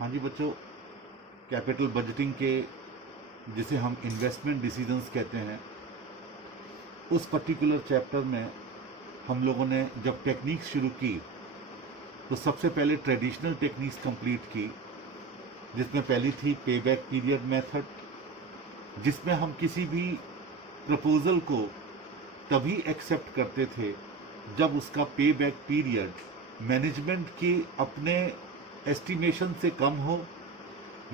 हाँ जी बच्चों, capital budgeting के जिसे हम इन्वेस्टमेंट डिसीजंस कहते हैं, उस पर्टिकुलर चैप्टर में हम लोगों ने जब टेक्निक्स शुरू की तो सबसे पहले ट्रेडिशनल टेक्निक्स कंप्लीट की, जिसमें पहली थी पे बैक पीरियड मेथड, जिसमें हम किसी भी प्रपोजल को तभी एक्सेप्ट करते थे जब उसका पे बैक पीरियड मैनेजमेंट की अपने एस्टिमेशन से कम हो,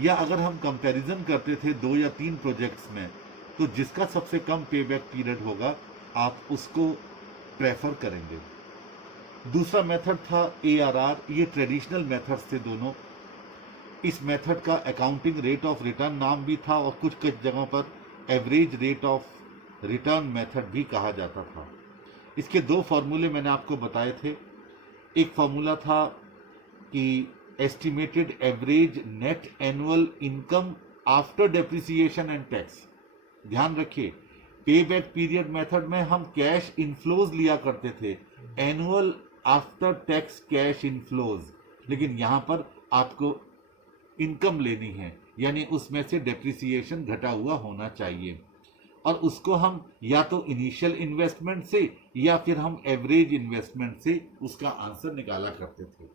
या अगर हम कंपैरिजन करते थे 2 या 3 प्रोजेक्ट्स में तो जिसका सबसे कम पे बैक पीरियड होगा आप उसको प्रेफर करेंगे। दूसरा मेथड था ARR। ये ट्रेडिशनल मेथड्स थे दोनों। इस मेथड का अकाउंटिंग रेट ऑफ रिटर्न नाम भी था और कुछ कुछ जगहों पर average rate of return method भी कहा जाता था। इसके 2 फॉर्मूले मैंने आपको बताए थे। एक फॉर्मूला था कि estimated average net annual income after depreciation and tax. ध्यान रखिए, पे बैक पीरियड मेथड में हम कैश इनफ्लोज लिया करते थे, annual after tax cash inflows, लेकिन यहां पर आपको इनकम लेनी है, यानी उसमें से डेप्रिसिएशन घटा हुआ होना चाहिए, और उसको हम या तो इनिशियल इन्वेस्टमेंट से या फिर हम एवरेज इन्वेस्टमेंट से उसका आंसर निकाला करते थे।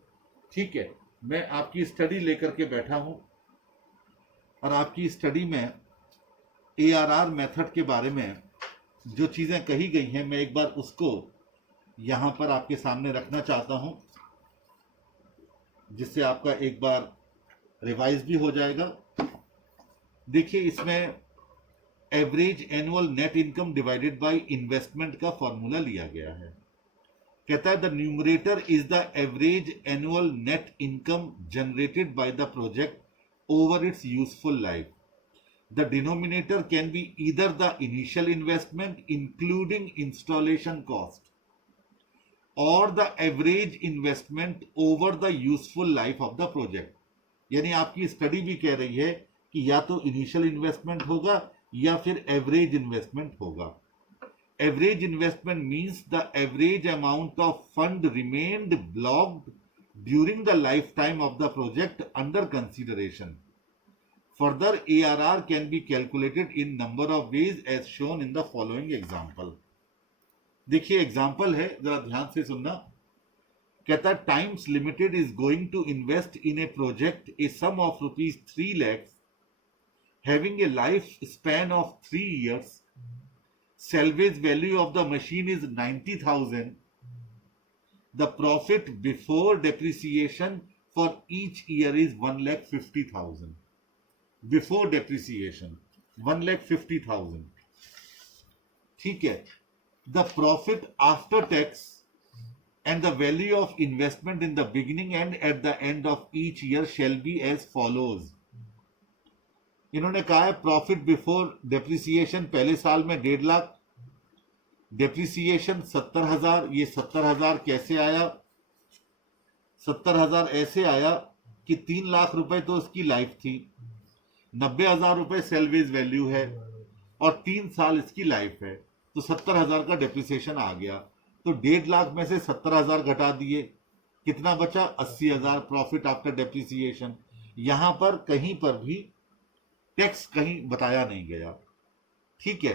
ठीक है, मैं आपकी स्टडी लेकर के बैठा हूं और आपकी स्टडी में ARR मेथड के बारे में जो चीजें कही गई हैं मैं एक बार उसको यहां पर आपके सामने रखना चाहता हूं, जिससे आपका एक बार रिवाइज भी हो जाएगा। देखिए, इसमें average annual net income divided by investment का फॉर्मूला लिया गया है। कहता है the numerator is the average annual net income generated by the project over its useful life. The denominator can be either the initial investment including installation cost or the average investment over the useful life of the project. यानी आपकी study भी कह रही है कि या तो initial investment होगा या फिर एवरेज इन्वेस्टमेंट होगा। Average investment means the average amount of fund remained blocked during the lifetime of the project under consideration. Further, ARR can be calculated in number of ways as shown in the following example. देखिए example है, जरा ध्यान से सुनना। कहता है Times Limited is going to invest in a project a sum of ₹3 lakhs having a life span of 3 years. Salvage value of the machine is 90,000. The profit before depreciation for each year is 1,50,000. Before depreciation 1,50,000. ठीक है। The profit after tax and the value of investment in the beginning and at the end of each year shall be as follows. इन्होंने कहा है profit before depreciation पहले साल में 1.5 lakh, depreciation 70,000। ये 70,000 कैसे आया? 70,000 ऐसे आया कि 3 लाख रुपए तो उसकी लाइफ थी, 90,000 रुपए सेल्वेज वैल्यू है और 3 साल इसकी लाइफ है, तो 70,000 का डेप्रिसिएशन आ गया। तो 1.5 लाख में से 70,000 घटा दिए, कितना बचा? 80,000 प्रॉफिट आफ्टर डेप्रिसिएशन। यहां पर कहीं पर भी टैक्स कहीं बताया नहीं गया। ठीक है,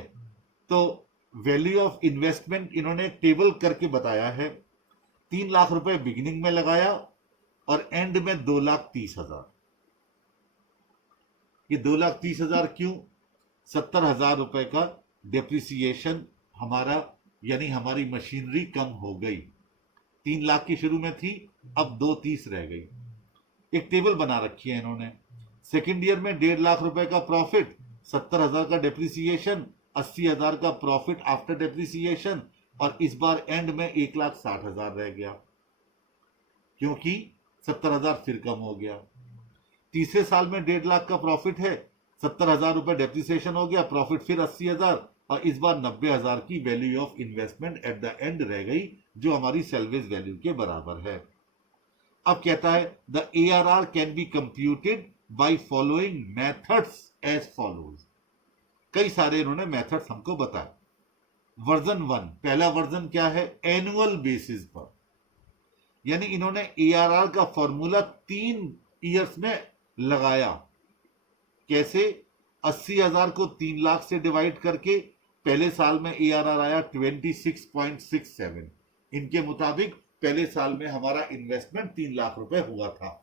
तो वैल्यू ऑफ इन्वेस्टमेंट इन्होंने टेबल करके बताया है। 3 लाख रुपए बिगिनिंग में लगाया और एंड में 2,30,000। ये 2,30,000 क्यों? 70,000 रुपए का डेप्रिसिएशन हमारा, यानी हमारी मशीनरी कम हो गई। 3 लाख की शुरू में थी, अब 2,30 रह गई। एक टेबल बना रखी है इन्होंने। सेकेंड ईयर में 1.5 लाख रुपए का प्रॉफिट, 70,000 का डेप्रिसिएशन, 80,000 का प्रॉफिट आफ्टर डेप्रिसिएशन, और इस बार एंड में 1,60,000 रह गया क्योंकि 70,000 फिर कम हो गया। तीसरे साल में 1.5 लाख का प्रॉफिट है, 70,000 रुपए डेप्रिसिएशन हो गया, प्रॉफिट फिर 80,000, और इस बार 90,000 की value of investment at the and रह गई, जो हमारी सेल्वेज वैल्यू के बराबर है। अब कहता है the ARR can be computed by following methods as follows. कई सारे इन्होंने मेथड्स हमको बताए। वर्जन 1, पहला वर्जन क्या है? एनुअल बेसिस पर, यानी इन्होंने ARR का फॉर्मूला 3 ईयर्स में लगाया। कैसे? 80,000 को 3 लाख से डिवाइड करके पहले साल में ARR आया 26.67। इनके मुताबिक पहले साल में हमारा इन्वेस्टमेंट 3 लाख रुपए हुआ था।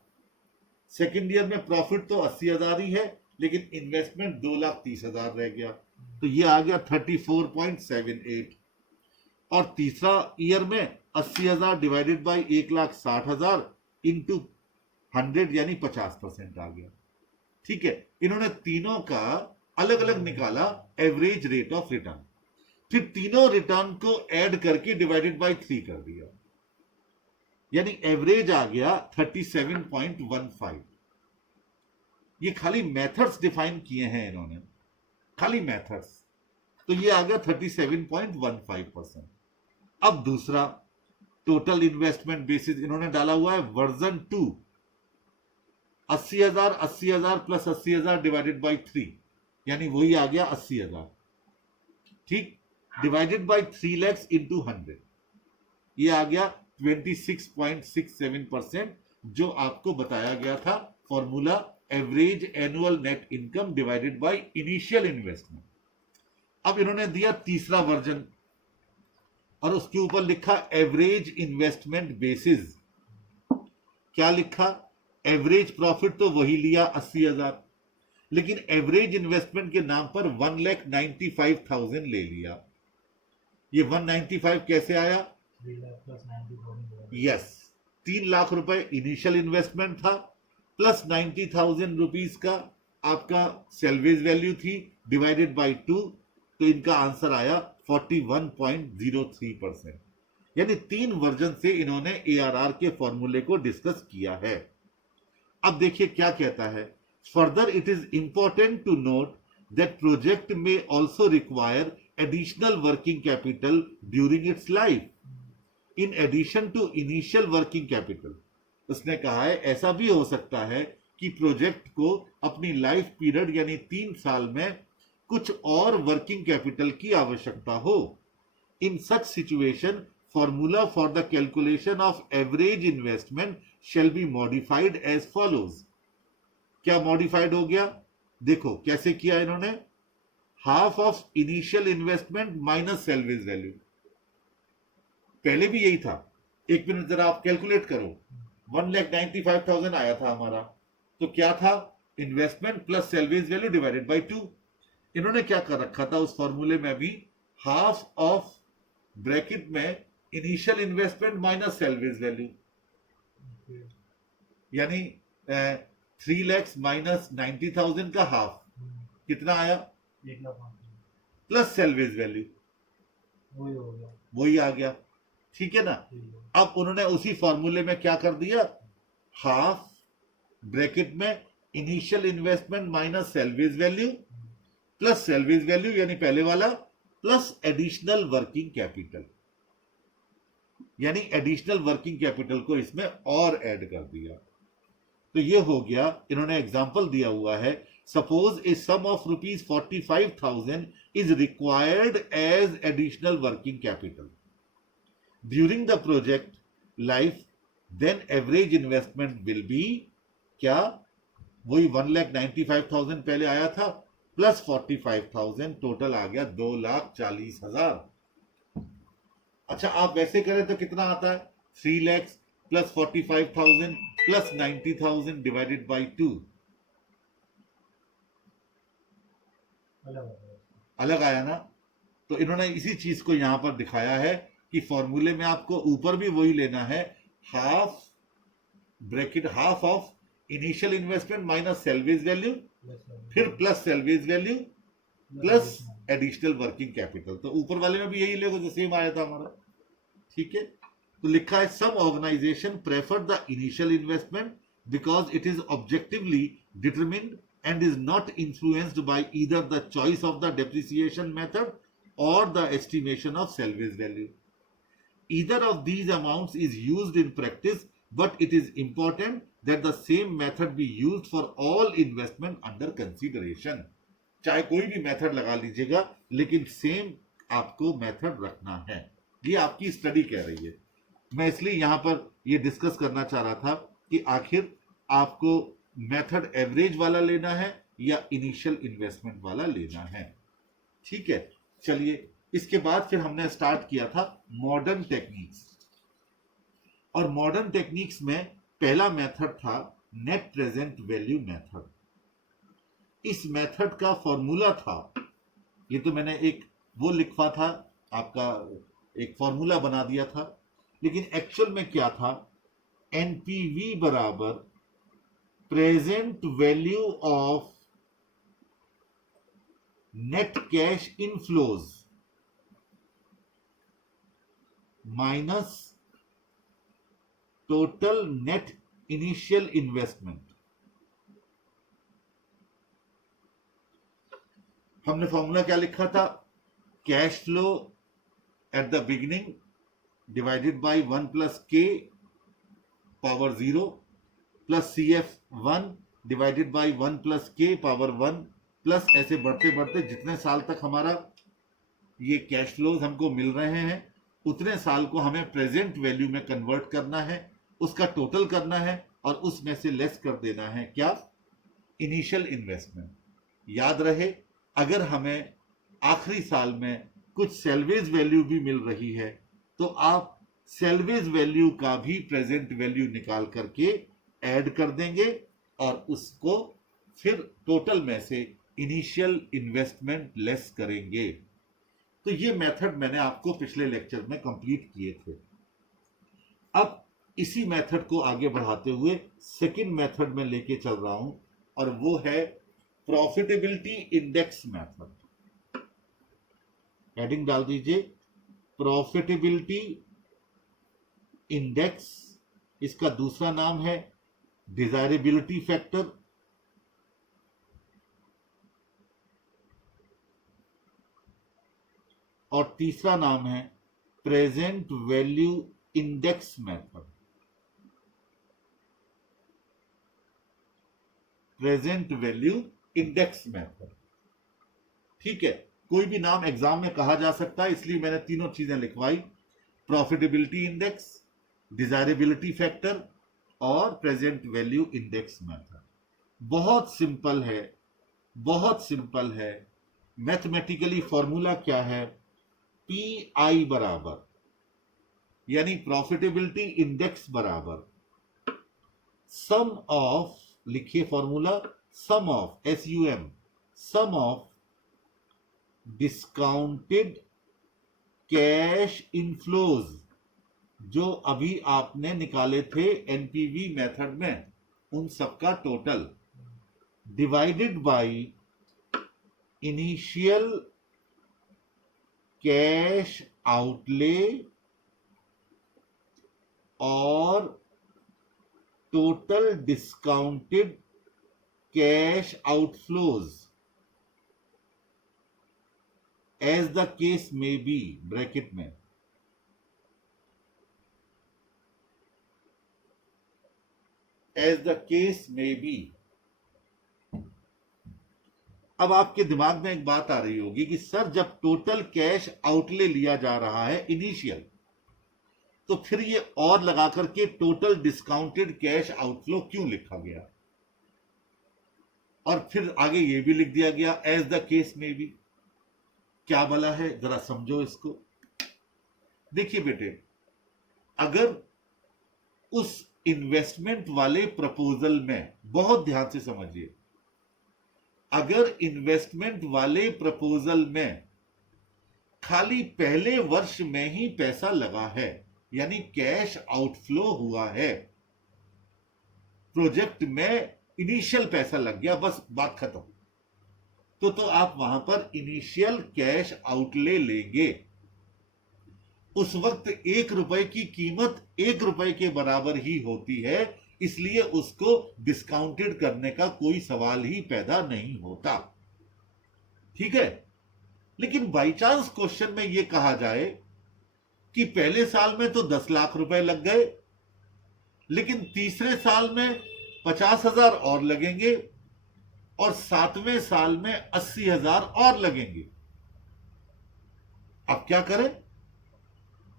सेकेंड ईयर में प्रॉफिट तो 80,000 ही है, लेकिन इन्वेस्टमेंट 2,30,000 रह गया, तो ये आ गया 34.78। और तीसरा ईयर में 80,000 डिवाइडेड बाई 1,60,000 इंटू 100 यानी 50% आ गया। ठीक है, इन्होंने तीनों का अलग अलग निकाला एवरेज रेट ऑफ रिटर्न, फिर तीनों रिटर्न को ऐड करके डिवाइडेड बाय 3 कर दिया, यानी एवरेज आ गया 37.15। ये खाली मेथड्स डिफाइन किए हैं इन्होंने, खाली मेथड्स, तो ये आ गया 37.15%। अब दूसरा टोटल इन्वेस्टमेंट बेसिस इन्होंने डाला हुआ है वर्जन 2, 80,000 80,000 प्लस 80,000 डिवाइडेड बाई 3, यानी वही आ गया 80,000। ठीक, डिवाइडेड बाई 3 lakhs इंटू 100, ये आ गया 26.67%, जो आपको बताया गया था formula average annual net income divided by initial investment. अब इन्होंने दिया तीसरा वर्जन और उसके ऊपर लिखा एवरेज इन्वेस्टमेंट बेसिस। क्या लिखा? एवरेज प्रॉफिट तो वही लिया 80,000, लेकिन एवरेज इन्वेस्टमेंट के नाम पर 1,95,000 ले लिया। ये 195 कैसे आया? 3 लाख रुपए इनिशियल इन्वेस्टमेंट था, प्लस 90,000 रुपीज का आपका सेल्वेज वैल्यू थी, डिवाइडेड बाई 2, तो इनका आंसर आया 41.03%। यानी 3 वर्जन से इन्होंने ARR के फॉर्मूले को डिस्कस किया है। अब देखिए क्या कहता है, further it is important to note that project में also require additional working capital during its life in addition to initial working capital. उसने कहा है ऐसा भी हो सकता है कि प्रोजेक्ट को अपनी लाइफ पीरियड यानी 3 साल में कुछ और वर्किंग कैपिटल की आवश्यकता हो। In such situation formula for the calculation of average investment shall be modified as follows। क्या मॉडिफाइड हो गया? देखो कैसे किया इन्होंने, half of initial investment minus salvage value. पहले भी यही था, एक मिनट जरा आप कैलकुलेट करो, 1,95,000 आया था हमारा, तो क्या था? Investment plus salvage value divided by 2। इन्होंने क्या कर रखा था उस फॉर्मूले में भी, हाफ ऑफ ब्रैकेट में initial investment minus salvage value, यानी 3 lakhs माइनस 90,000 का हाफ कितना आया? 1,05,000 प्लस सेल्वेज वैल्यू, वही आ गया। ठीक है ना? अब उन्होंने उसी फॉर्मूले में क्या कर दिया, हाफ ब्रैकेट में initial investment minus salvage value plus salvage value यानी पहले वाला, प्लस एडिशनल वर्किंग कैपिटल, यानी एडिशनल वर्किंग कैपिटल को इसमें और ऐड कर दिया। तो ये हो गया, इन्होंने एग्जांपल दिया हुआ है, suppose a sum of ₹45,000 is required as additional working capital during the project life, then average investment will be क्या? वही 1,95,000 पहले आया था, प्लस 45,000, टोटल आ गया 2,40,000। अच्छा, आप वैसे करें तो कितना आता है? 3 lakhs plus 45,000 plus 90,000 divided by 2, अलग आया ना? तो इन्होंने इसी चीज को यहां पर दिखाया है कि फॉर्मूले में आपको ऊपर भी वही लेना है, half bracket, half of initial investment minus salvage value, फिर plus salvage value plus additional working capital. तो ऊपर वाले में भी यही लेगो जो सेम आया था हमारा। ठीक है, तो लिखा है some organisation prefer the initial investment because it is objectively determined and is not influenced by either the choice of the depreciation method or the estimation of salvage value. Either of these amounts is used in practice, but it is important that the same method be used for all investment under consideration. चाहे कोई भी method लगा लीजिएगा, लेकिन same आपको method रखना है। ये आपकी स्टडी कह रही है। मैं इसलिए यहां पर ये डिस्कस करना चाह रहा था कि आखिर आपको मेथड एवरेज वाला लेना है या इनिशियल इन्वेस्टमेंट वाला लेना है। ठीक है, चलिए इसके बाद फिर हमने स्टार्ट किया था मॉडर्न टेक्निक्स, और मॉडर्न टेक्निक्स में पहला मेथड था नेट प्रेजेंट वैल्यू मेथड। इस मेथड का फॉर्मूला था, ये तो मैंने एक वो लिखवा था, आपका एक फॉर्मूला बना दिया था, लेकिन एक्चुअल में क्या था, एनपीवी बराबर present value of net cash inflows minus total net initial investment. हमने फॉर्मूला क्या लिखा था, cash flow at the beginning divided by 1 plus k power 0 plus CF1 divided by 1 plus k power 1 plus ऐसे बढ़ते बढ़ते जितने साल तक हमारा ये कैश फ्लोज हमको मिल रहे हैं उतने साल को हमें प्रेजेंट वैल्यू में कन्वर्ट करना है, उसका टोटल करना है और उसमें से लेस कर देना है क्या, इनिशियल इन्वेस्टमेंट। याद रहे, अगर हमें आखिरी साल में कुछ सेल्वेज वैल्यू भी मिल रही है तो आप सेल्वेज वैल्यू का भी प्रेजेंट वैल्यू निकाल करके ऐड कर देंगे और उसको फिर टोटल में से इनिशियल इन्वेस्टमेंट लेस करेंगे। तो ये मेथड मैंने आपको पिछले लेक्चर में कंप्लीट किए थे। अब इसी मेथड को आगे बढ़ाते हुए सेकंड मेथड में लेके चल रहा हूं और वो है प्रॉफिटेबिलिटी इंडेक्स मेथड। हेडिंग डाल दीजिए प्रॉफिटेबिलिटी इंडेक्स, इसका दूसरा नाम है डिजायरेबिलिटी फैक्टर, और तीसरा नाम है present value index method. Present value index method, ठीक है, कोई भी नाम एग्जाम में कहा जा सकता है, इसलिए मैंने तीनों चीजें लिखवाई, प्रॉफिटेबिलिटी इंडेक्स, डिजायरेबिलिटी फैक्टर और प्रेजेंट वैल्यू इंडेक्स मेथड। बहुत सिंपल है, बहुत सिंपल है। मैथमेटिकली फॉर्मूला क्या है, पी आई बराबर यानी प्रॉफिटेबिलिटी इंडेक्स बराबर सम ऑफ, लिखिए formula, sum of SUM, sum of discounted cash inflows जो अभी आपने निकाले थे एनपीवी मेथड में, उन सबका total divided by initial cash outlay और total discounted cash outflows as the case may be, bracket में, as the case may be. अब आपके दिमाग में एक बात आ रही होगी कि सर जब टोटल कैश आउटले लिया जा रहा है इनिशियल, तो फिर ये और लगा करके टोटल डिस्काउंटेड कैश आउटफ्लो क्यों लिखा गया, और फिर आगे ये भी लिख दिया गया as the case may B. क्या भला है, जरा समझो इसको। देखिए बेटे, अगर उस इन्वेस्टमेंट वाले प्रपोजल में, बहुत ध्यान से समझिए, अगर इन्वेस्टमेंट वाले प्रपोजल में खाली पहले वर्ष में ही पैसा लगा है, यानी कैश आउटफ्लो हुआ है, प्रोजेक्ट में इनिशियल पैसा लग गया, बस बात खत्म, तो आप वहां पर इनिशियल कैश आउटले लेंगे। उस वक्त 1 रुपए की कीमत 1 रुपए के बराबर ही होती है, इसलिए उसको डिस्काउंटेड करने का कोई सवाल ही पैदा नहीं होता, ठीक है। लेकिन बाई चांस क्वेश्चन में यह कहा जाए कि पहले साल में तो 10 लाख रुपए लग गए, लेकिन तीसरे साल में 50,000 और लगेंगे और 7वें साल में 80,000 और लगेंगे, अब क्या करें?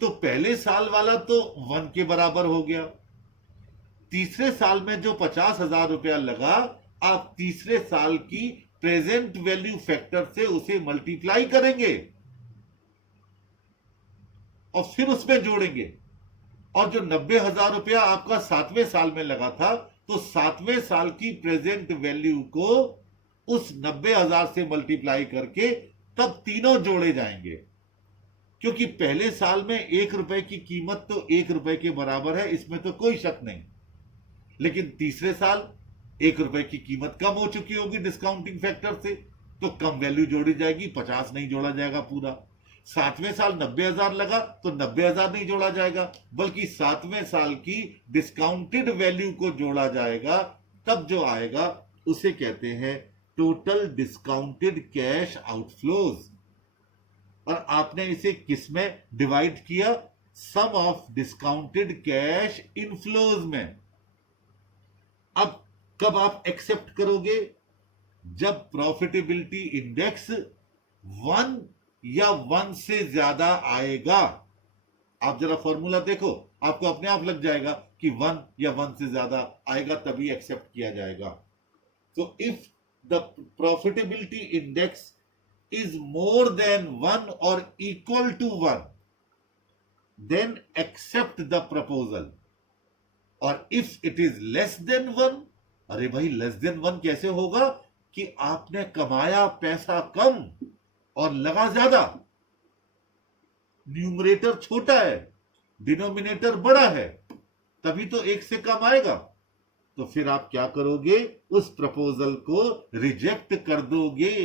तो पहले साल वाला तो 1 के बराबर हो गया, तीसरे साल में जो 50,000 रुपया लगा, आप तीसरे साल की प्रेजेंट वैल्यू फैक्टर से उसे मल्टीप्लाई करेंगे और फिर उसमें जोड़ेंगे। और जो 90,000 रुपया आपका 7वें साल में लगा था, तो 7वें साल की प्रेजेंट वैल्यू को उस 90,000 से मल्टीप्लाई करके तब तीनों जोड़े जाएंगे। क्योंकि पहले साल में 1 रुपए की कीमत तो 1 रुपए के बराबर है, इसमें तो कोई शक नहीं। लेकिन तीसरे साल 1 रुपए की कीमत कम हो चुकी होगी डिस्काउंटिंग फैक्टर से, तो कम वैल्यू जोड़ी जाएगी, 50 नहीं जोड़ा जाएगा पूरा। 7वें साल 90,000 लगा तो 90,000 नहीं जोड़ा जाएगा, बल्कि 7वें साल की डिस्काउंटेड वैल्यू को जोड़ा जाएगा। तब जो आएगा उसे कहते हैं टोटल डिस्काउंटेड कैश आउटफ्लोज। और आपने इसे किस में डिवाइड किया? सम ऑफ डिस्काउंटेड कैश इनफ्लोज में। अब कब आप एक्सेप्ट करोगे? जब प्रॉफिटेबिलिटी इंडेक्स 1 या 1 से ज्यादा आएगा। आप जरा फॉर्मूला देखो, आपको अपने आप लग जाएगा कि 1 या 1 से ज्यादा आएगा तभी एक्सेप्ट किया जाएगा। तो if the profitability index is more than 1 or equal to 1, then accept the proposal. और if it is less than 1, अरे भाई less than 1 कैसे होगा कि आपने कमाया पैसा कम और लगा ज्यादा। न्यूमरेटर छोटा है, डिनोमिनेटर बड़ा है, तभी तो 1 से कम आएगा। तो फिर आप क्या करोगे? उस प्रपोजल को रिजेक्ट कर दोगे।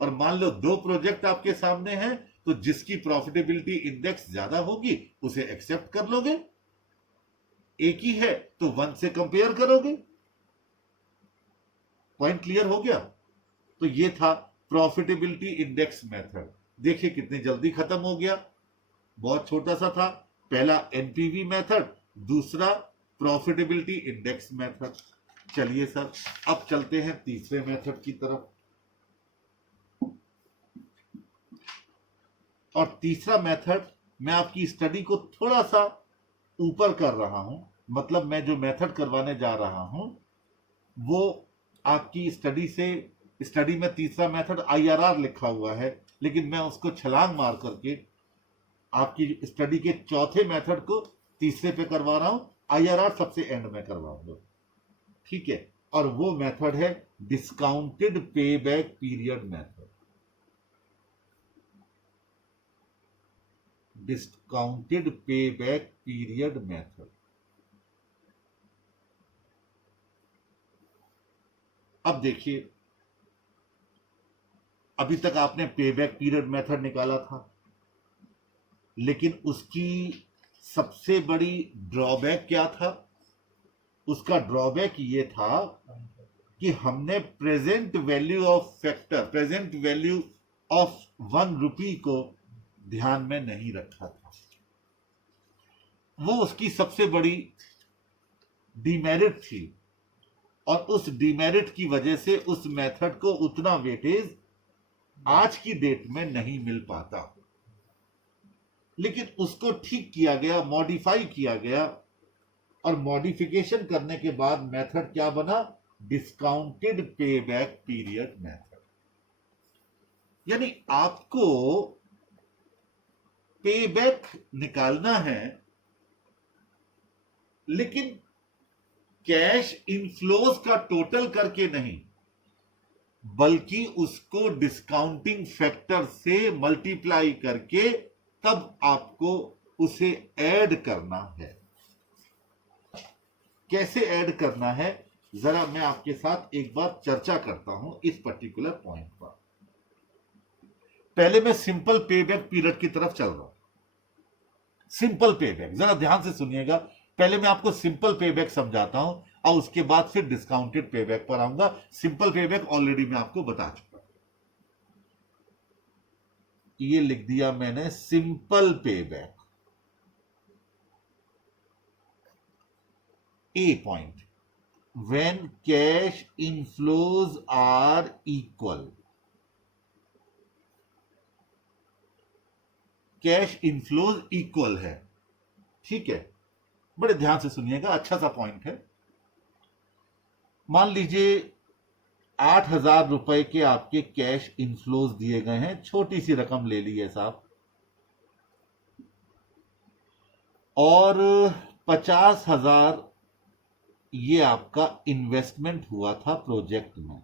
और मान लो 2 प्रोजेक्ट आपके सामने हैं, तो जिसकी प्रॉफिटेबिलिटी इंडेक्स ज्यादा होगी उसे एक्सेप्ट कर लोगे। एक ही है तो 1 से कंपेयर करोगे। पॉइंट क्लियर हो गया? तो ये था प्रॉफिटेबिलिटी इंडेक्स मेथड। देखिए कितनी जल्दी खत्म हो गया, बहुत छोटा सा था। पहला एनपीवी मेथड, दूसरा प्रॉफिटेबिलिटी इंडेक्स मेथड। चलिए सर, अब चलते हैं तीसरे मेथड की तरफ। और तीसरा मेथड, मैं आपकी स्टडी को थोड़ा सा ऊपर कर रहा हूं। मतलब मैं जो मेथड करवाने जा रहा हूं वो आपकी स्टडी में तीसरा मेथड आईआरआर लिखा हुआ है, लेकिन मैं उसको छलांग मार करके आपकी स्टडी के चौथे मेथड को तीसरे पे करवा रहा हूं। आईआरआर सबसे एंड में करवाऊंगा, ठीक है? और वो मेथड है discounted pay back period method. Discounted pay back period method. अब देखिए, अभी तक आपने पे बैक पीरियड मेथड निकाला था, लेकिन उसकी सबसे बड़ी ड्रॉबैक क्या था? उसका ड्रॉबैक ये था कि हमने present value of factor, present value of 1 रुपी को ध्यान में नहीं रखा था। वो उसकी सबसे बड़ी डीमेरिट थी, और उस डीमेरिट की वजह से उस मेथड को उतना वेटेज आज की डेट में नहीं मिल पाता। लेकिन उसको ठीक किया गया, मॉडिफाई किया गया, और मॉडिफिकेशन करने के बाद मेथड क्या बना? Discounted pay back period method. यानी आपको पे बैक निकालना है, लेकिन कैश इनफ्लोज का टोटल करके नहीं, बल्कि उसको डिस्काउंटिंग फैक्टर से मल्टीप्लाई करके तब आपको उसे ऐड करना है। कैसे ऐड करना है, जरा मैं आपके साथ एक बार चर्चा करता हूं इस पर्टिकुलर पॉइंट पर। पहले मैं सिंपल पे बैक पीरियड की तरफ चल रहा हूं। सिंपल पे बैक, जरा ध्यान से सुनिएगा। पहले मैं आपको सिंपल पे बैक समझाता हूं और उसके बाद फिर डिस्काउंटेड पे बैक पर आऊंगा। सिंपल पे बैक ऑलरेडी मैं आपको बता चुका। ये लिख दिया मैंने, simple pay back. A point, when cash inflows are equal. Cash inflows equal है, ठीक है? बड़े ध्यान से सुनिएगा, अच्छा सा पॉइंट है। मान लीजिए 8,000 रुपए के आपके कैश इनफ्लोज दिए गए हैं, छोटी सी रकम ले ली है साहब, और 50,000 ये आपका इन्वेस्टमेंट हुआ था प्रोजेक्ट में।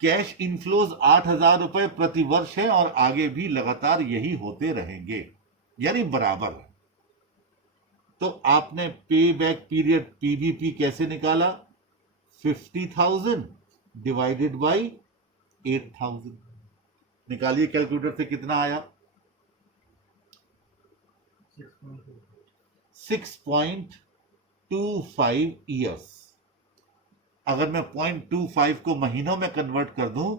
कैश इनफ्लोज 8,000 रुपए प्रति वर्ष है और आगे भी लगातार यही होते रहेंगे, यानी बराबर है। तो आपने पे बैक पीरियड पीबीपी कैसे निकाला? 50,000 डिवाइडेड बाई 8,000। निकालिए कैलकुलेटर से, कितना आया? 6.25 ईयर्स। अगर मैं 0.25 को महीनों में कन्वर्ट कर दूं,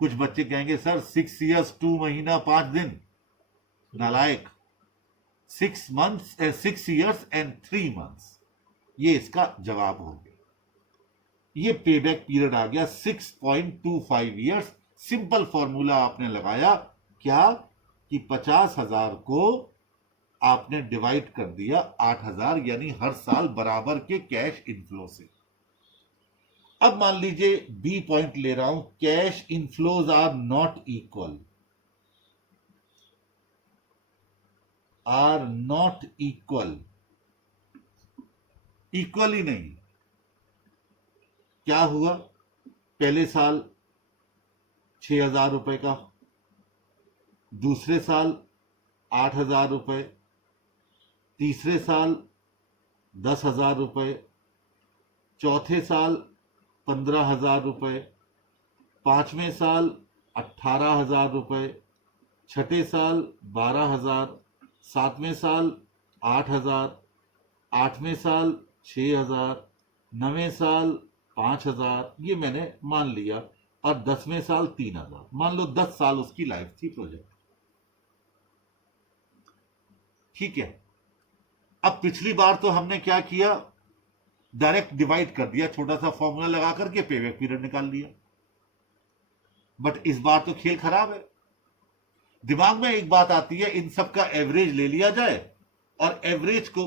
कुछ बच्चे कहेंगे सर 6 ईयर्स 2 महीना 5 दिन। नालायक। 6 months 6 ईयर्स एंड 3 months, ये इसका जवाब हो गया। ये पेबैक पीरियड आ गया 6.25 ईयर्स। सिंपल फॉर्मूला आपने लगाया क्या कि 50,000 को आपने डिवाइड कर दिया 8,000, यानी हर साल बराबर के कैश इनफ्लो से। अब मान लीजिए बी पॉइंट ले रहा हूं, cash inflows are not equal, equal ही नहीं। क्या हुआ? पहले साल 6,000 रुपए का, दूसरे साल 8,000 रुपए, तीसरे साल 10,000 रुपए, चौथे साल 15,000 रुपए, पांचवें साल 18,000 रुपए, छठे साल 12,000, सातवें साल 8,000, आठवें साल 6,000, नवें साल 5,000, ये मैंने मान लिया, और 10वें साल 3,000। मान लो 10 साल उसकी लाइफ थी प्रोजेक्ट। ठीक है। अब पिछली बार तो हमने क्या किया, डायरेक्ट डिवाइड कर दिया, छोटा सा फॉर्मूला लगा करके पेबैक पीरियड निकाल लिया। बट इस बार तो खेल खराब है। दिमाग में एक बात आती है, इन सब का एवरेज ले लिया जाए और एवरेज को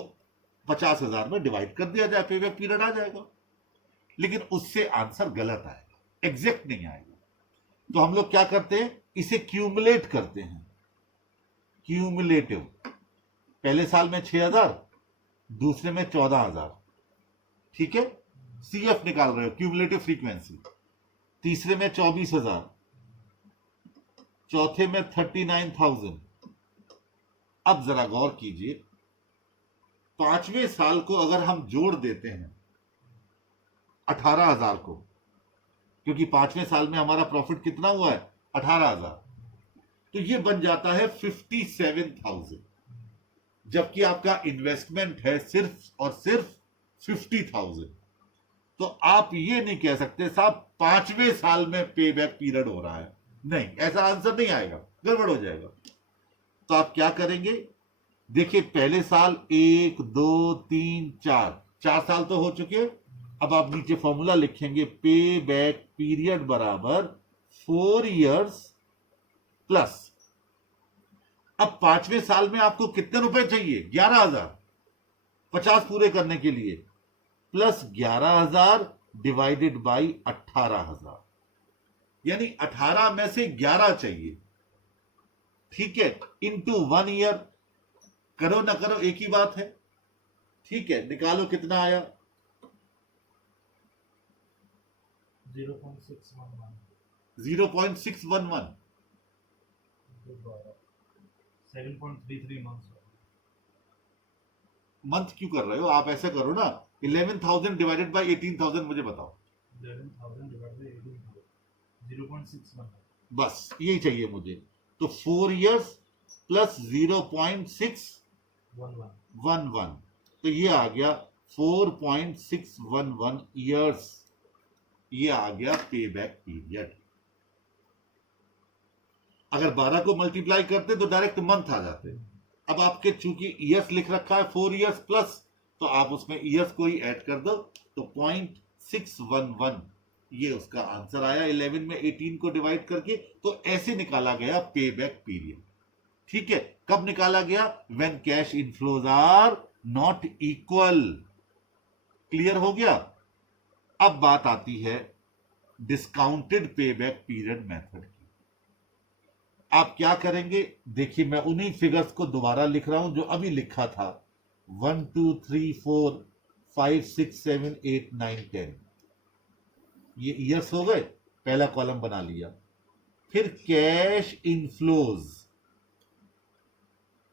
50,000 में डिवाइड कर दिया जाए, पेबैक पीरियड आ जाएगा। लेकिन उससे आंसर गलत आएगा, एग्जैक्ट नहीं आएगा। तो हम लोग क्या करते हैं, इसे क्यूमुलेट करते हैं, क्यूमुलेटिव। पहले साल में 6,000, दूसरे में 14,000, ठीक है, सीएफ निकाल रहे हो, क्यूमुलेटिव फ्रीक्वेंसी। तीसरे में 24,000, चौथे में 39,000। अब जरा गौर कीजिए, पांचवें साल को अगर हम जोड़ देते हैं 18,000 को, क्योंकि पांचवें साल में हमारा प्रॉफिट कितना हुआ है? 18,000, तो ये बन जाता है 57,000, जबकि आपका इन्वेस्टमेंट है सिर्फ और सिर्फ 50,000। तो आप ये नहीं कह सकते साहब पांचवें साल में पे बैक पीरियड हो रहा है, नहीं, ऐसा आंसर नहीं आएगा, गड़बड़ हो जाएगा। तो आप क्या करेंगे? देखिए, पहले साल 1 2 3 4 साल तो हो चुके। अब आप नीचे फॉर्मूला लिखेंगे, पे बैक पीरियड बराबर 4 ईयर्स प्लस। अब पांचवें साल में आपको कितने रुपए चाहिए? 11,000, 50 पूरे करने के लिए, प्लस 11,000 डिवाइडेड बाई 18,000, यानी 18 में से 11 चाहिए, ठीक है, इनटू 1 ईयर। करो ना करो एक ही बात है, ठीक है। निकालो कितना आया? 0.611 0.611। 7.33 मंथ क्यों कर रहे हो आप? ऐसे करो ना, 11,000 डिवाइडेड बाई 18,000 मुझे बताओ। 11,000 डिवाइडेड बाय 18,000, 0.611। बस यही चाहिए मुझे। तो 4 ईयर्स प्लस 0.611, तो ये आ गया 4.611 ईयर्स। ये आ गया पे बैक पीरियड। अगर 12 को मल्टीप्लाई करते तो डायरेक्ट मंथ आ जाते। अब आपके चूंकि ईयर्स लिख रखा है 4 ईयर्स प्लस, तो आप उसमें ईयर्स को ही ऐड कर दो, तो 0.611 ये उसका आंसर आया। 11 में 18 को डिवाइड करके, तो ऐसे निकाला गया पे बैक पीरियड। ठीक है, कब निकाला गया? When cash inflows are not equal. Clear हो गया? अब बात आती है डिस्काउंटेड पेबैक पीरियड मेथड की। आप क्या करेंगे? देखिए, मैं उन्हीं फिगर्स को दोबारा लिख रहा हूं जो अभी लिखा था। 1 2 3 4 5 6 7 8 9 10, ये ईयर्स हो गए, पहला कॉलम बना लिया। फिर कैश इनफ्लोज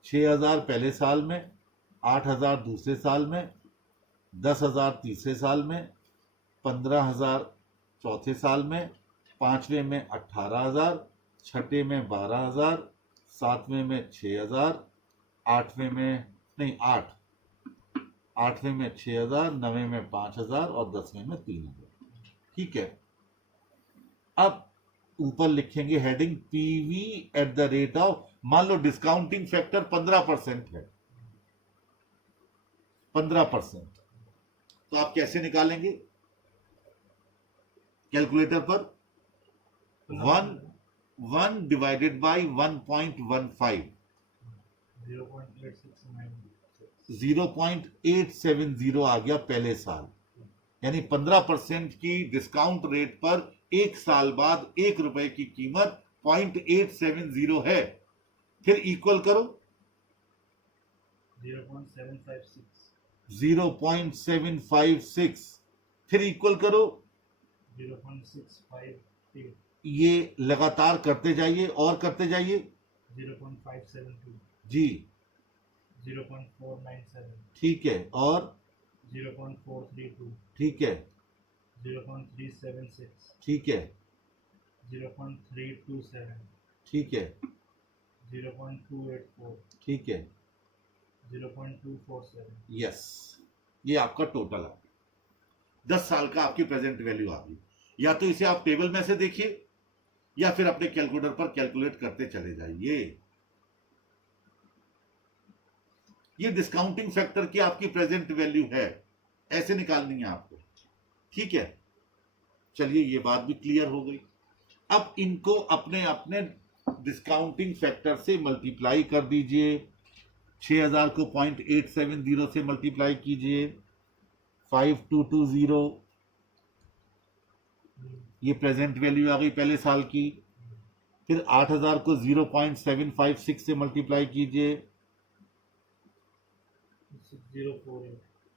6,000 पहले साल में, 8,000 दूसरे साल में, 10,000 तीसरे साल में, 15,000 चौथे साल में, पांचवें में 18,000, छठे में 12,000, सातवें में 6,000, आठवें में नहीं 8, आठवें में 6,000, नवें में 5,000 और 10वें में 3,000। ठीक है, अब ऊपर लिखेंगे heading PV at the rate of, मान लो डिस्काउंटिंग फैक्टर 15% है, 15%, तो आप कैसे निकालेंगे? कैलकुलेटर पर 1 डिवाइडेड बाई 1.15, 0.870 आ गया पहले साल, यानी 15% की डिस्काउंट रेट पर एक साल बाद 1 रुपए की कीमत 0.870 है। फिर इक्वल करो 0.756, फिर इक्वल करो, 0.658, ये लगातार करते जाइए और करते जाइए 0.572, जी, 0.497, ठीक है, और 0.432, ठीक है, 0.376, ठीक है, 0.327, ठीक है, 0.284, ठीक है, 0.247, यस, ये आपका टोटल आ गया। 10 साल का आपकी प्रेजेंट वैल्यू आ गई। या तो इसे आप टेबल में से देखिए या फिर अपने कैलकुलेटर पर कैलकुलेट करते चले जाइए। ये डिस्काउंटिंग फैक्टर की आपकी प्रेजेंट वैल्यू है, ऐसे निकालनी है आपको। ठीक है, चलिए ये बात भी क्लियर हो गई। अब इनको अपने अपने डिस्काउंटिंग फैक्टर से मल्टीप्लाई कर दीजिए। 6,000 को 0.870 से मल्टीप्लाई कीजिए, 5220, ये प्रेजेंट वैल्यू आ गई पहले साल की। फिर 8,000 को 0.756 से मल्टीप्लाई कीजिए,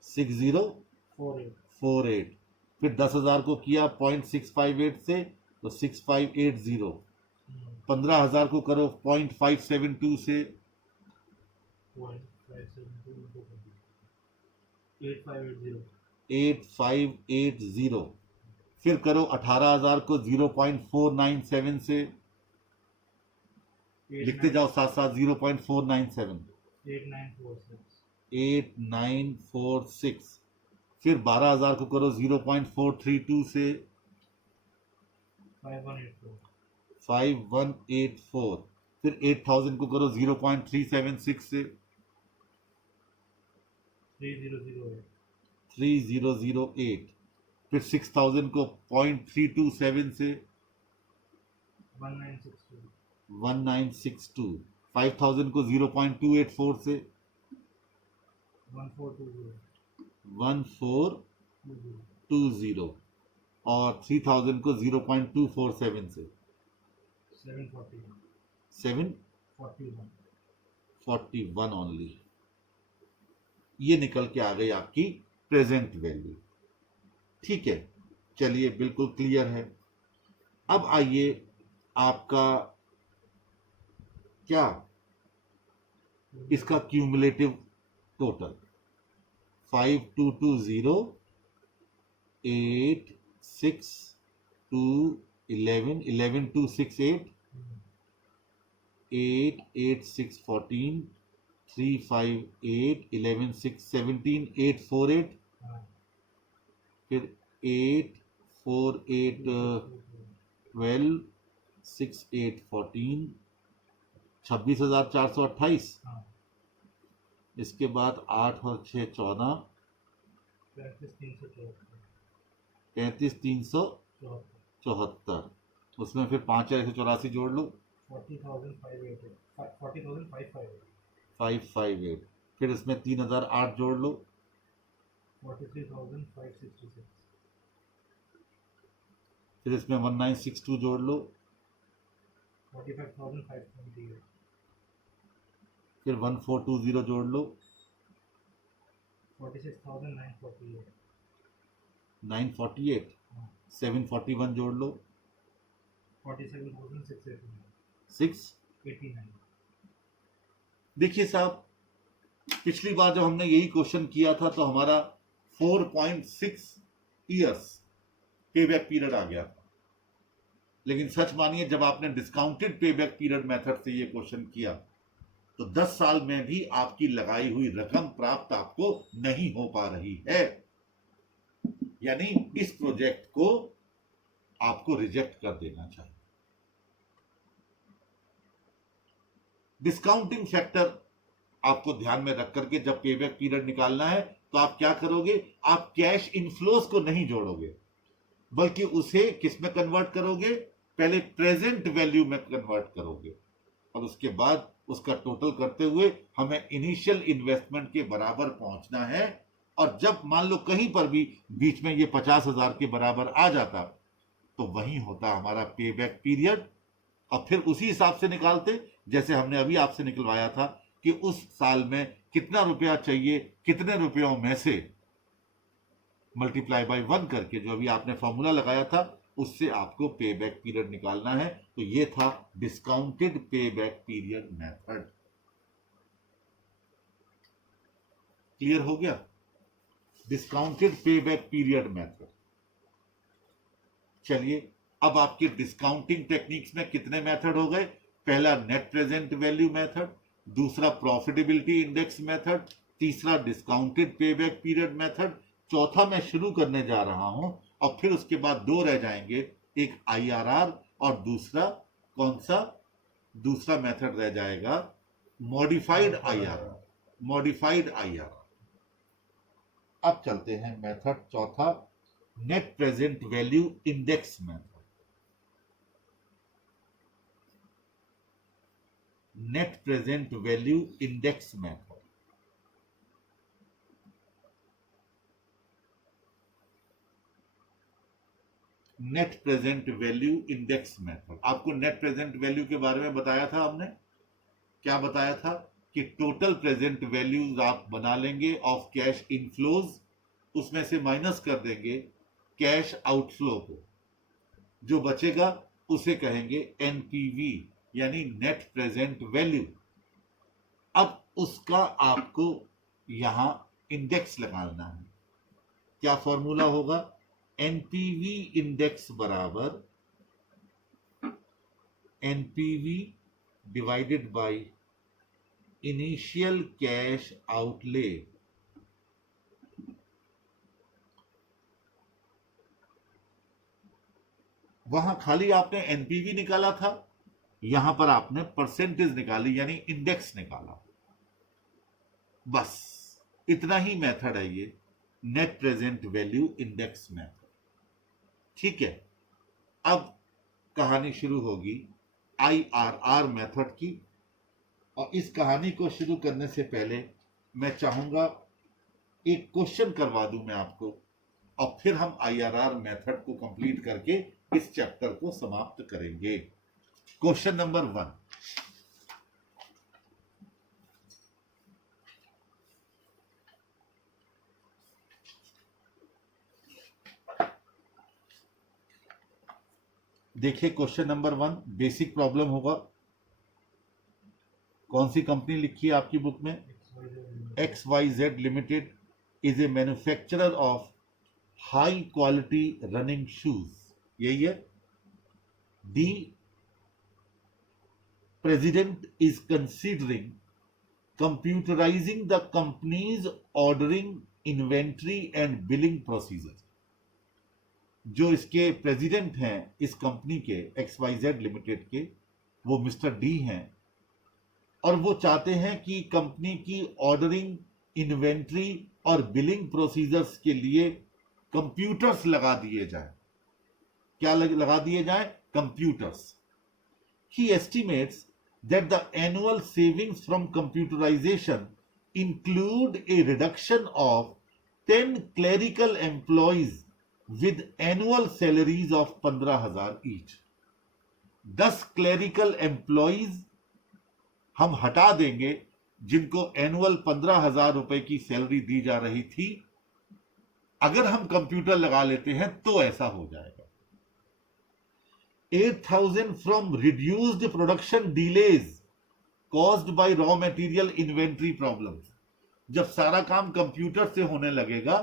6048। फिर 10,000 को किया 0.658 से, तो 6580। 15,000 को करो 0.572 से, 8580। फिर करो 18,000 को 0.497 से, लिखते जाओ साथ साथ 0.497, 8946। फिर 12,000 को करो 0.432 से, 5184। फिर 8,000 को करो 0.376 से, 3008। फिर 6,000 को 0.327 से, 1962। 5,000 को 0.284 से, 1420। और 3,000 को 0.247 से, 741 ओनली। ये निकल के आ गई आपकी प्रेजेंट वैल्यू। ठीक है, चलिए बिल्कुल क्लियर है। अब आइए आपका क्या, इसका क्यूमुलेटिव टोटल 5220, 8 6 2 11 11 2 6 8 8 8 6 14 3 5 8 11 6 17 8 4 8। फिर 8 4 8 12 6 8 14, 26,428। इसके बाद 8 और 6 14, 33,374। उसमें फिर 5 184 जोड़ लो, 40,558 40,558 558, फिर इसमें 3008 जोड़ लो, 43,566 फिर इसमें 1962 जोड़ लो, 45,528 फिर 1420 जोड़ लो, 46,948 948, 741 जोड़ लो, 47,689 6। 89 देखिए साहब, पिछली बार जब हमने यही क्वेश्चन किया था तो हमारा 4.6 इयर्स पेबैक पीरियड आ गया था। लेकिन सच मानिए, जब आपने डिस्काउंटेड पेबैक पीरियड मेथड से ये क्वेश्चन किया तो 10 साल में भी आपकी लगाई हुई रकम प्राप्त आपको नहीं हो पा रही है। यानी इस प्रोजेक्ट को आपको रिजेक्ट कर देना चाहिए। डिस्काउंटिंग फैक्टर आपको ध्यान में रख करके जब पेबैक पीरियड निकालना है तो आप क्या करोगे, आप कैश इनफ्लोस को नहीं जोड़ोगे, बल्कि उसे किस में कन्वर्ट करोगे, पहले प्रेजेंट वैल्यू में कन्वर्ट करोगे और उसके बाद उसका टोटल करते हुए हमें इनिशियल इन्वेस्टमेंट के बराबर पहुंचना है। और जब मान लो कहीं पर भी बीच में ये 50,000 के बराबर आ जाता तो वही होता हमारा पेबैक पीरियड। और फिर उसी हिसाब से निकालते जैसे हमने अभी आपसे निकलवाया था कि उस साल में कितना रुपया चाहिए, कितने रुपयों में से मल्टीप्लाई बाय 1 करके जो अभी आपने फॉर्मूला लगाया था उससे आपको पेबैक पीरियड निकालना है। तो ये था discounted payback period method. Clear हो गया? Discounted payback period method. चलिए, अब आपके डिस्काउंटिंग टेक्निक्स में कितने मेथड हो गए? पहला नेट प्रेजेंट वैल्यू मेथड, दूसरा प्रॉफिटेबिलिटी इंडेक्स मेथड, तीसरा डिस्काउंटेड पेबैक पीरियड मेथड, चौथा मैं शुरू करने जा रहा हूं और फिर उसके बाद 2 रह जाएंगे, एक IRR और दूसरा कौन सा? दूसरा मेथड रह जाएगा मॉडिफाइड IRR। Modified IRR। अब चलते हैं मेथड चौथा, net present value index method. Net present value index method. Net present value index method. आपको नेट प्रेजेंट वैल्यू के बारे में बताया था हमने। क्या बताया था कि टोटल प्रेजेंट वैल्यूज आप बना लेंगे ऑफ कैश इनफ्लोज, उसमें से माइनस कर देंगे कैश आउटफ्लो को, जो बचेगा उसे कहेंगे एनपीवी यानी नेट प्रेजेंट वैल्यू। अब उसका आपको यहां इंडेक्स लगाना है। क्या फॉर्मूला होगा? एनपीवी इंडेक्स बराबर NPV divided by initial cash outlay. वहां खाली आपने एनपीवी निकाला था, यहां पर आपने परसेंटेज निकाली यानी इंडेक्स निकाला। बस इतना ही मेथड है ये net present value index method. ठीक है, अब कहानी शुरू होगी IRR मेथड की। और इस कहानी को शुरू करने से पहले मैं चाहूंगा एक क्वेश्चन करवा दूं मैं आपको और फिर हम IRR मेथड को कंप्लीट करके इस चैप्टर को समाप्त करेंगे। क्वेश्चन नंबर 1, देखिए क्वेश्चन नंबर 1 बेसिक प्रॉब्लम होगा। कौन सी कंपनी लिखी है आपकी बुक में? XYZ limited is a manufacturer of high quality running shoes. यही है। दी president is considering computerising the companies ordering inventory and billing procedure. जो इसके प्रेसिडेंट हैं इस कंपनी के XYZ लिमिटेड के, वो मिस्टर डी हैं और वो चाहते हैं कि कंपनी की ऑर्डरिंग, इन्वेंट्री और बिलिंग प्रोसीजर्स के लिए कंप्यूटर्स लगा दिए जाए। क्या लगा दिए जाए? Computers. he estimates that the annual savings from computerization include a reduction of 10 clerical employees with annual salaries of 15,000 each. 10 clerical employees हम हटा देंगे जिनको एनुअल 15,000 रुपए की सैलरी दी जा रही थी। अगर हम कंप्यूटर लगा लेते हैं तो ऐसा हो जाएगा। 8,000 from reduced production delays caused by raw material inventory problems. जब सारा काम कंप्यूटर से होने लगेगा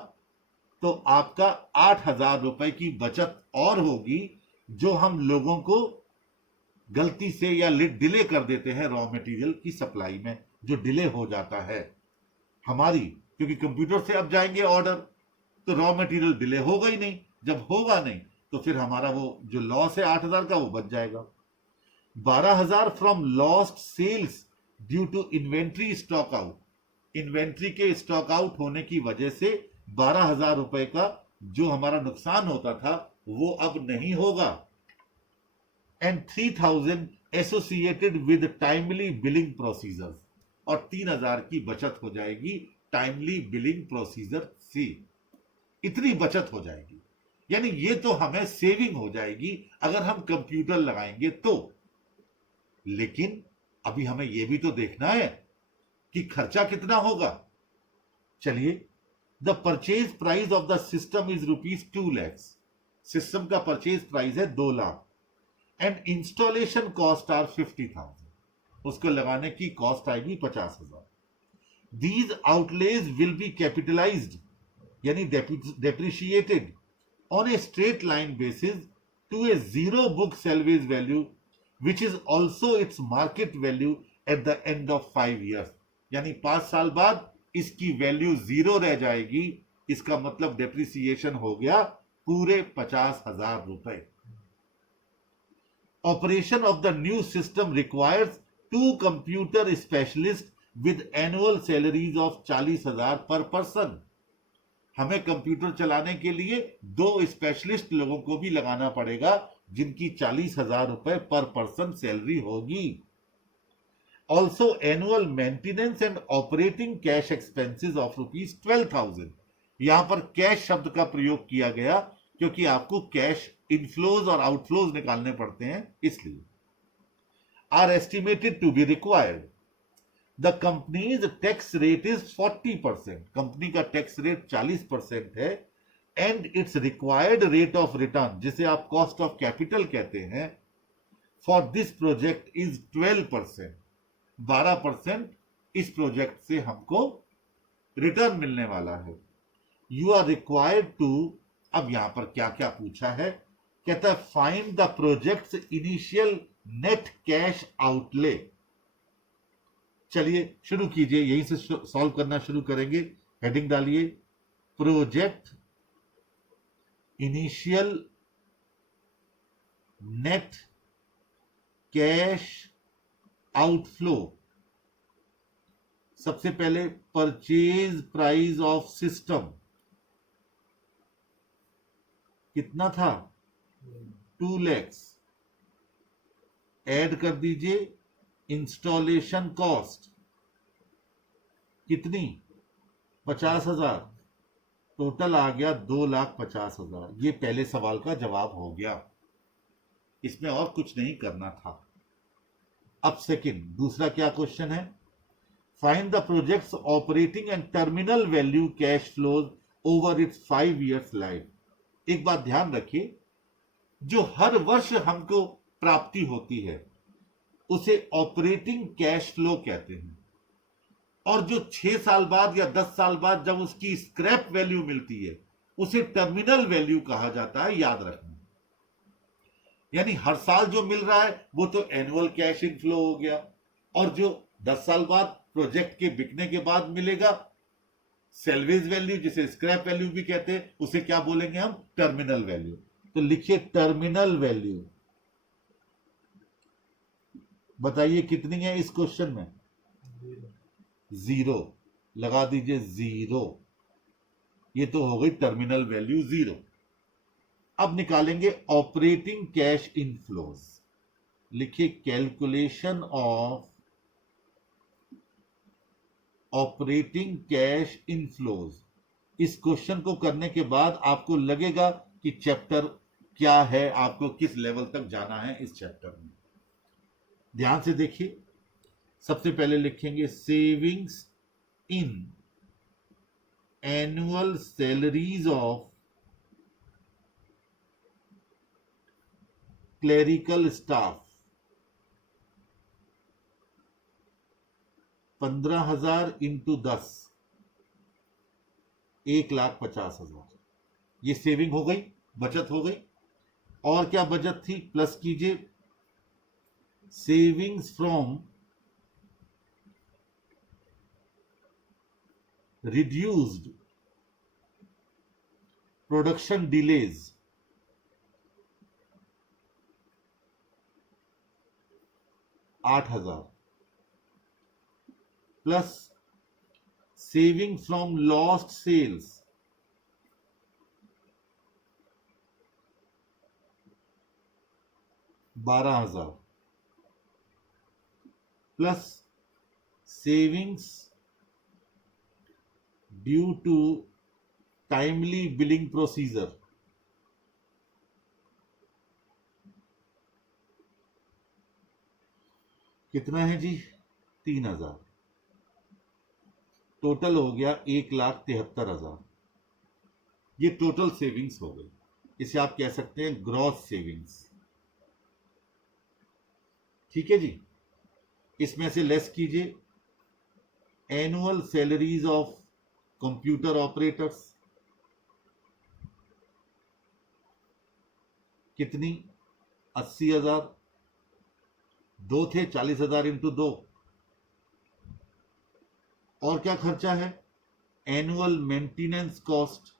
तो आपका 8,000 रुपए की बचत और होगी, जो हम लोगों को गलती से या डिले कर देते हैं रॉ मटेरियल की सप्लाई में, जो डिले हो जाता है हमारी, क्योंकि कंप्यूटर से अब जाएंगे ऑर्डर तो रॉ मटेरियल डिले होगा ही नहीं। जब होगा नहीं तो फिर हमारा वो जो लॉस है 8,000 का वो बच जाएगा। 12,000 from lost sales due to inventory stock out. Inventory के स्टॉक आउट होने की वजह से 12,000 रुपए का जो हमारा नुकसान होता था वो अब नहीं होगा। And 3,000 associated with timely billing procedures, और 3,000 की बचत हो जाएगी टाइमली बिलिंग प्रोसीजर से। इतनी बचत हो जाएगी, यानी ये तो हमें सेविंग हो जाएगी अगर हम कंप्यूटर लगाएंगे तो। लेकिन अभी हमें यह भी तो देखना है कि खर्चा कितना होगा। चलिए, the purchase price of the system is ₹2 lakhs। System का परचेज प्राइस है 2 lakh and installation cost are 50,000। उसको लगाने की कॉस्ट आएगी 50,000। These outlays will be capitalized, यानी depreciated on a straight line basis to a zero book salvage value which is also its market value at the end of 5 years। यानी 5 साल बाद इसकी value zero रह जाएगी। इसका मतलब डेप्रिसिएशन हो गया पूरे 50,000 रुपए। Operation of the new system requires 2 computer specialists with annual salaries of 40,000 per person। हमें कंप्यूटर चलाने के लिए 2 स्पेशलिस्ट लोगों को भी लगाना पड़ेगा जिनकी 40,000 रुपए पर पर्सन सैलरी होगी। Also annual maintenance and operating cash expenses of ₹12,000। यहां पर कैश शब्द का प्रयोग किया गया क्योंकि आपको कैश इनफ्लोज और आउटफ्लोज निकालने पड़ते हैं, इसलिए। Are estimated to be required. The company's tax rate is 40%। Company का टैक्स रेट 40% है। And it's required rate of return, जिसे आप कॉस्ट ऑफ कैपिटल कहते हैं, फॉर दिस प्रोजेक्ट इज 12%। 12% इस प्रोजेक्ट से हमको रिटर्न मिलने वाला है। यू आर रिक्वायर्ड टू, अब यहां पर क्या क्या पूछा है, कहता है find the projects initial net cash outlay. चलिए शुरू कीजिए, यहीं से सॉल्व करना शुरू करेंगे। हेडिंग डालिए, project initial net cash outflow. सबसे पहले परचेज प्राइस ऑफ सिस्टम कितना था? 2 lakhs। ऐड कर दीजिए इंस्टॉलेशन कॉस्ट कितनी? 50,000। टोटल आ गया 2,50,000। ये पहले सवाल का जवाब हो गया, इसमें और कुछ नहीं करना था। अब सेकंड, दूसरा क्या क्वेश्चन है? Find the projects operating and terminal value cash flows over it's 5 years life. एक बात ध्यान रखिए, जो हर वर्ष हमको प्राप्ति होती है उसे ऑपरेटिंग कैश फ्लो कहते हैं, और जो 6 साल बाद या 10 साल बाद जब उसकी स्क्रैप वैल्यू मिलती है उसे टर्मिनल वैल्यू कहा जाता है, याद रखना। यानी हर साल जो मिल रहा है वो तो एनुअल कैश इनफ्लो हो गया, और जो 10 साल बाद प्रोजेक्ट के बिकने के बाद मिलेगा सेल्वेज वैल्यू, जिसे स्क्रैप वैल्यू भी कहते हैं, उसे क्या बोलेंगे हम? Terminal value. तो लिखिए टर्मिनल वैल्यू। बताइए कितनी है इस क्वेश्चन में? 0। लगा दीजिए 0। ये तो हो गई टर्मिनल वैल्यू 0। अब निकालेंगे ऑपरेटिंग कैश इनफ्लोज। लिखिए calculation of operating cash inflows. इस क्वेश्चन को करने के बाद आपको लगेगा कि चैप्टर क्या है, आपको किस लेवल तक जाना है इस चैप्टर में। ध्यान से देखिए, सबसे पहले लिखेंगे savings in annual salaries of clerical staff 15,000 into 10, 1,50,000। ये सेविंग हो गई, बचत हो गई। और क्या बचत थी, प्लस कीजिए savings from reduced production delays 8,000, plus saving from lost sales 12,000, plus savings due to timely billing procedure कितना है जी, 3,000। टोटल हो गया 1,73,000। ये टोटल सेविंग्स हो गई। इसे आप कह सकते हैं ग्रॉस सेविंग्स। ठीक है जी। इसमें से लेस कीजिए annual salaries of computer operators, कितनी, 80,000। दो थे, 40,000 इंटू 2। और क्या खर्चा है, एनुअल मेंटेनेंस कॉस्ट।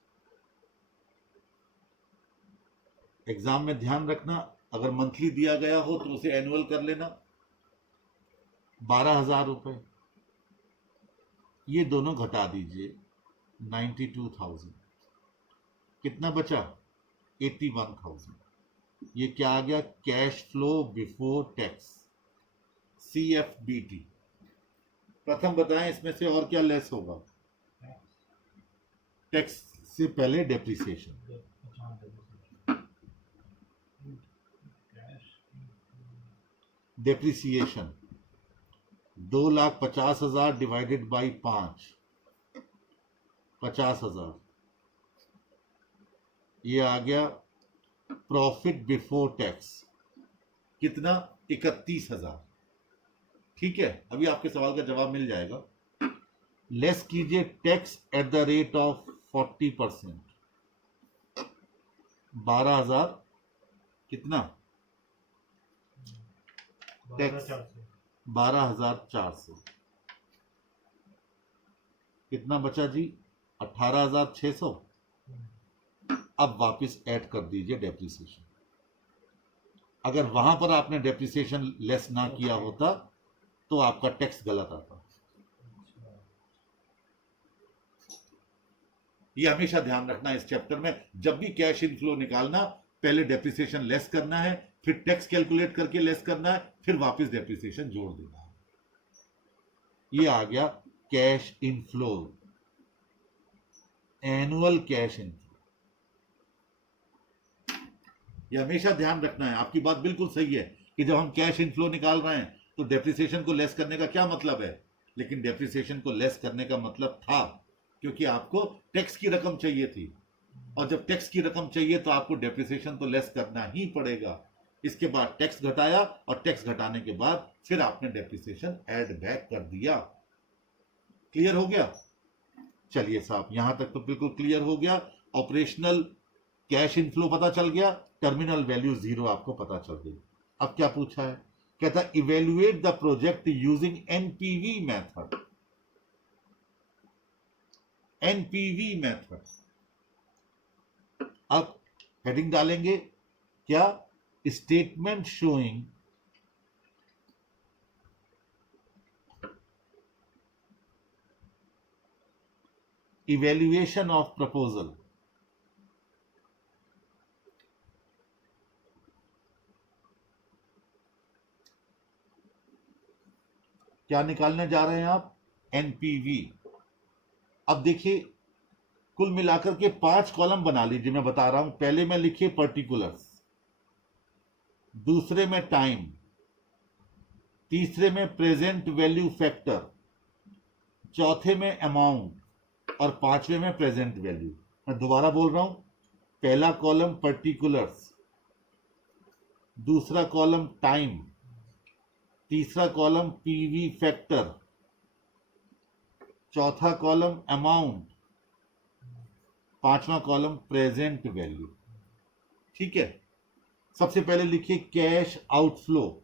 एग्जाम में ध्यान रखना, अगर मंथली दिया गया हो तो उसे एनुअल कर लेना, 12,000 रुपए। ये दोनों घटा दीजिए, 92,000। कितना बचा, 81,000। ये क्या आ गया, cash flow before tax, CFBT। प्रथम बताएं इसमें से और क्या लेस होगा, टैक्स से पहले डेप्रिसिएशन। Depreciation 2,50,000 divided by 5, 50,000। ये आ गया प्रॉफिट बिफोर टैक्स, कितना, 31,000। ठीक है, अभी आपके सवाल का जवाब मिल जाएगा। लेस कीजिए tax at the rate of 40%, 12,000। कितना, टैक्स 12,400। कितना बचा जी, 18,600। अब वापस ऐड कर दीजिए डेप्रिसिएशन। अगर वहां पर आपने डेप्रिसिएशन लेस ना किया होता तो आपका टैक्स गलत आता। ये हमेशा ध्यान रखना इस चैप्टर में, जब भी कैश इनफ्लो निकालना, पहले डेप्रिसिएशन लेस करना है, फिर टैक्स कैलकुलेट करके लेस करना है, फिर वापस डेप्रिसिएशन जोड़ देना है। ये आ गया cash inflow, annual cash inflow. ये हमेशा ध्यान रखना है। आपकी बात बिल्कुल सही है कि जब हम कैश इनफ्लो निकाल रहे हैं तो डेप्रिसिएशन को लेस करने का क्या मतलब है, लेकिन डेप्रिसिएशन को लेस करने का मतलब था क्योंकि आपको टैक्स की रकम चाहिए थी, और जब टैक्स की रकम चाहिए तो आपको डेप्रिसिएशन तो लेस करना ही पड़ेगा। इसके बाद टैक्स घटाया, और टैक्स घटाने के बाद फिर आपने डेप्रिसिएशन ऐड बैक कर दिया। क्लियर हो गया? चलिए साहब, यहां तक तो बिल्कुल क्लियर हो गया। ऑपरेशनल कैश इनफ्लो पता चल गया, टर्मिनल वैल्यू 0 आपको पता चल गई। अब क्या पूछा है, कहता evaluate the project using NPV method. NPV method. अब हेडिंग डालेंगे क्या, statement showing evaluation of proposal. क्या निकालने जा रहे हैं आप? एनपीवी। अब देखिए कुल मिलाकर के 5 कॉलम बना लीजिए, मैं बता रहा हूं। पहले में लिखिए पर्टिकुलर्स, दूसरे में टाइम, तीसरे में प्रेजेंट वैल्यू फैक्टर, चौथे में अमाउंट और पांचवे में प्रेजेंट वैल्यू। मैं दोबारा बोल रहा हूं, पहला कॉलम पर्टिकुलर्स, दूसरा कॉलम टाइम, तीसरा कॉलम पीवी फैक्टर, चौथा कॉलम अमाउंट, पांचवा कॉलम प्रेजेंट वैल्यू। ठीक है, सबसे पहले लिखिए cash outflow.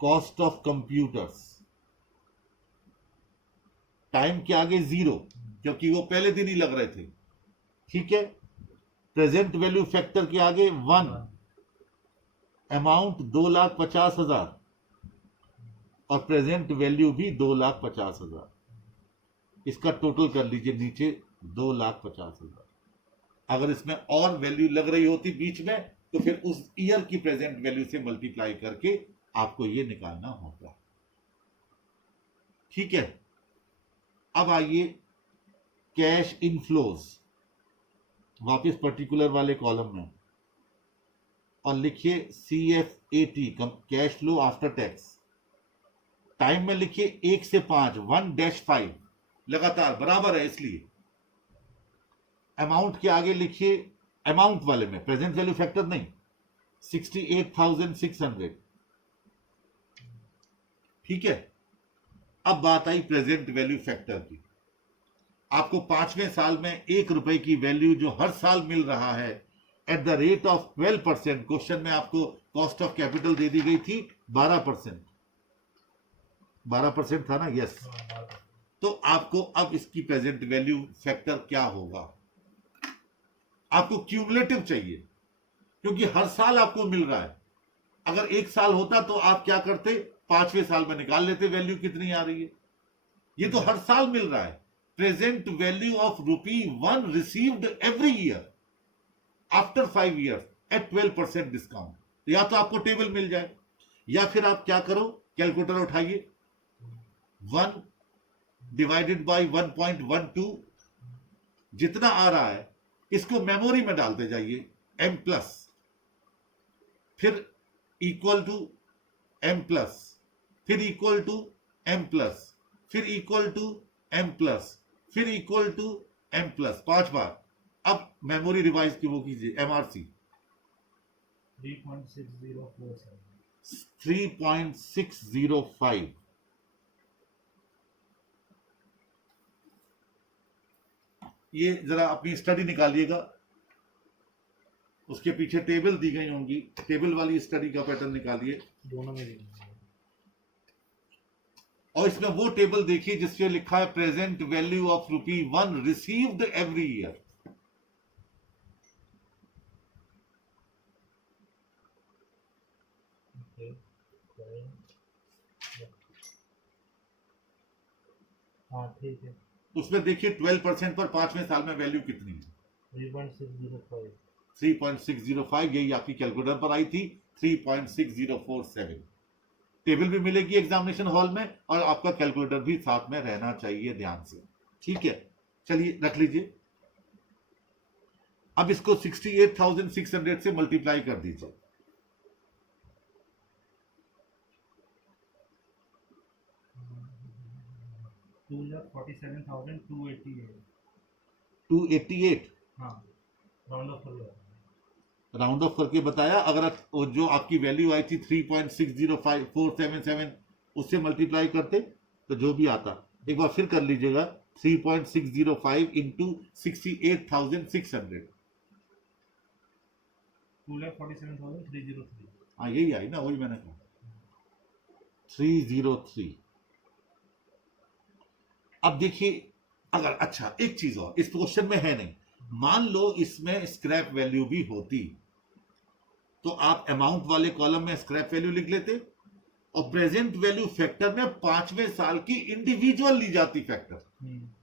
Cost of computers, time के आगे 0 क्योंकि वो पहले दिन ही लग रहे थे। ठीक है, प्रेजेंट वैल्यू फैक्टर के आगे 1, अमाउंट 2,50,000 और प्रेजेंट वैल्यू भी 2,50,000। इसका टोटल कर लीजिए नीचे 2,50,000। अगर इसमें और वैल्यू लग रही होती बीच में तो फिर उस ईयर की प्रेजेंट वैल्यू से मल्टीप्लाई करके आपको ये निकालना होगा। ठीक है, अब आइए कैश इनफ्लोज, वापस पर्टिकुलर वाले कॉलम में, और लिखिए CFAT, cash flow after tax. Time में लिखिए 1 से 5, 1-5 लगातार बराबर है इसलिए। अमाउंट के आगे लिखिए, अमाउंट वाले में प्रेजेंट वैल्यू फैक्टर नहीं, 68,600। ठीक है, अब बात आई प्रेजेंट वैल्यू फैक्टर की। आपको 5वें साल में 1 रुपए की वैल्यू जो हर साल मिल रहा है at the rate of 12%। Question में आपको कॉस्ट ऑफ कैपिटल दे दी गई थी 12%। 12% था ना? यस। तो आपको अब इसकी प्रेजेंट वैल्यू फैक्टर क्या होगा? आपको क्यूमुलेटिव चाहिए क्योंकि हर साल आपको मिल रहा है। अगर 1 साल होता तो आप क्या करते? 5वें साल में निकाल लेते वैल्यू कितनी आ रही है। ये तो हर साल मिल रहा है। Present value of ₹1 received every year after 5 years at 12% discount. या तो आपको टेबल मिल जाए या फिर आप क्या करो, कैलकुलेटर उठाइए, 1 डिवाइडेड बाई 1.12 जितना आ रहा है इसको मेमोरी में डालते जाइए, M+, फिर इक्वल टू M+, फिर इक्वल टू M+, फिर इक्वल टू M+, फिर इक्वल टू M+, 5 बार। अब मेमोरी रिवाइज की वो कीजिए, MRC 3.605। ये जरा अपनी स्टडी निकालिएगा, उसके पीछे टेबल दी गई होंगी, टेबल वाली स्टडी का पैटर्न निकालिए। दोनों में देंगे। और इसमें वो टेबल देखिए जिसपे लिखा है present value of ₹1 received every year. हाँ ठीक है, उसमें देखिए 12% पर 5वें साल में वैल्यू कितनी है? 3.605। 3.605। यही आपकी कैलकुलेटर पर आई थी, 3.6047। टेबल भी मिलेगी एग्जामिनेशन हॉल में और आपका कैलकुलेटर भी साथ में रहना चाहिए, ध्यान से। ठीक है, चलिए रख लीजिए। अब इसको 68,600 से मल्टीप्लाई कर दीजिए। 2,47,288। 288 हाँ, राउंड ऑफ कर लो। राउंड ऑफ करके बताया। अगर वो जो आपकी वैल्यू आई थी 3.605477 उससे मल्टीप्लाई करते तो जो भी आता, एक बार फिर कर लीजिएगा, 3.605 इंटू 68,600। 2,47,303। हाँ यही आई ना, वही मैंने कहा 303। अब देखिए, अगर अच्छा एक चीज और इस क्वेश्चन में है नहीं, मान लो इसमें स्क्रैप वैल्यू भी होती तो आप अमाउंट वाले कॉलम में स्क्रैप वैल्यू लिख लेते और प्रेजेंट वैल्यू फैक्टर में 5वें साल की इंडिविजुअल ली जाती फैक्टर।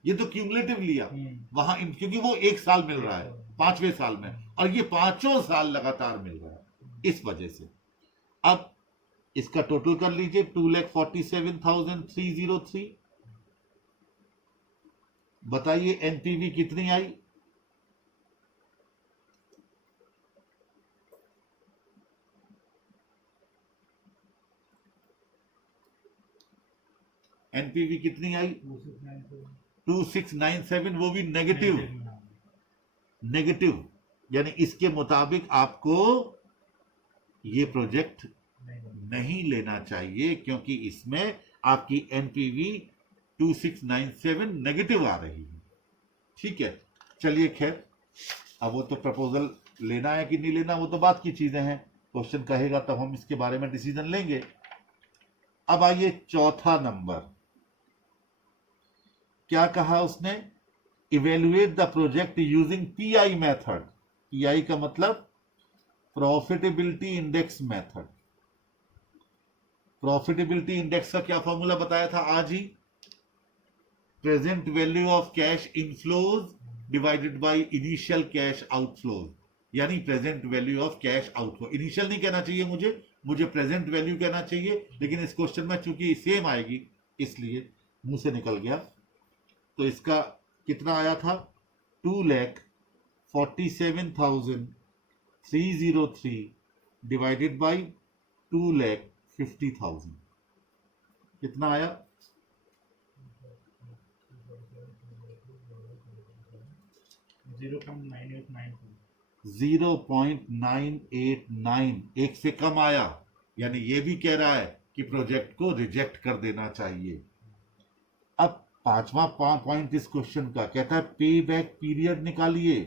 ये तो क्यूमुलेटिव लिया वहां, क्योंकि वो 1 साल मिल रहा है 5वें साल में और ये 5 साल लगातार मिल रहा है। इस वजह से। अब इसका टोटल कर लीजिए, 2,47,303। बताइए एनपीवी कितनी आई? एनपीवी कितनी आई? 2697, वो भी नेगेटिव। नेगेटिव यानी इसके मुताबिक आपको ये प्रोजेक्ट नहीं लेना चाहिए, क्योंकि इसमें आपकी एनपीवी 2697 नेगेटिव आ रही है। ठीक है, चलिए खैर, अब वो तो प्रपोजल लेना है कि नहीं लेना वो तो बात की चीजें हैं, क्वेश्चन कहेगा तब हम इसके बारे में डिसीजन लेंगे। अब आइए चौथा नंबर, क्या कहा उसने? Evaluate the project using PI method. PI का मतलब profitability index method. Profitability index का क्या फॉर्मूला बताया था आज ही? Present value of cash inflows divided by initial cash outflows, यानी present value of cash outflow. Initial नहीं कहना चाहिए मुझे प्रेजेंट वैल्यू कहना चाहिए, लेकिन इस क्वेश्चन में चूंकि सेम आएगी इसलिए मुंह से निकल गया। तो इसका कितना आया था? 2,47,303 डिवाइडेड बाई 2,50,000 कितना आया? 0.9892। एक से कम आया, यानी ये भी कह रहा है कि प्रोजेक्ट को रिजेक्ट कर देना चाहिए। अब पांचवा पॉइंट इस क्वेश्चन का कहता है पे बैक पीरियड निकालिए,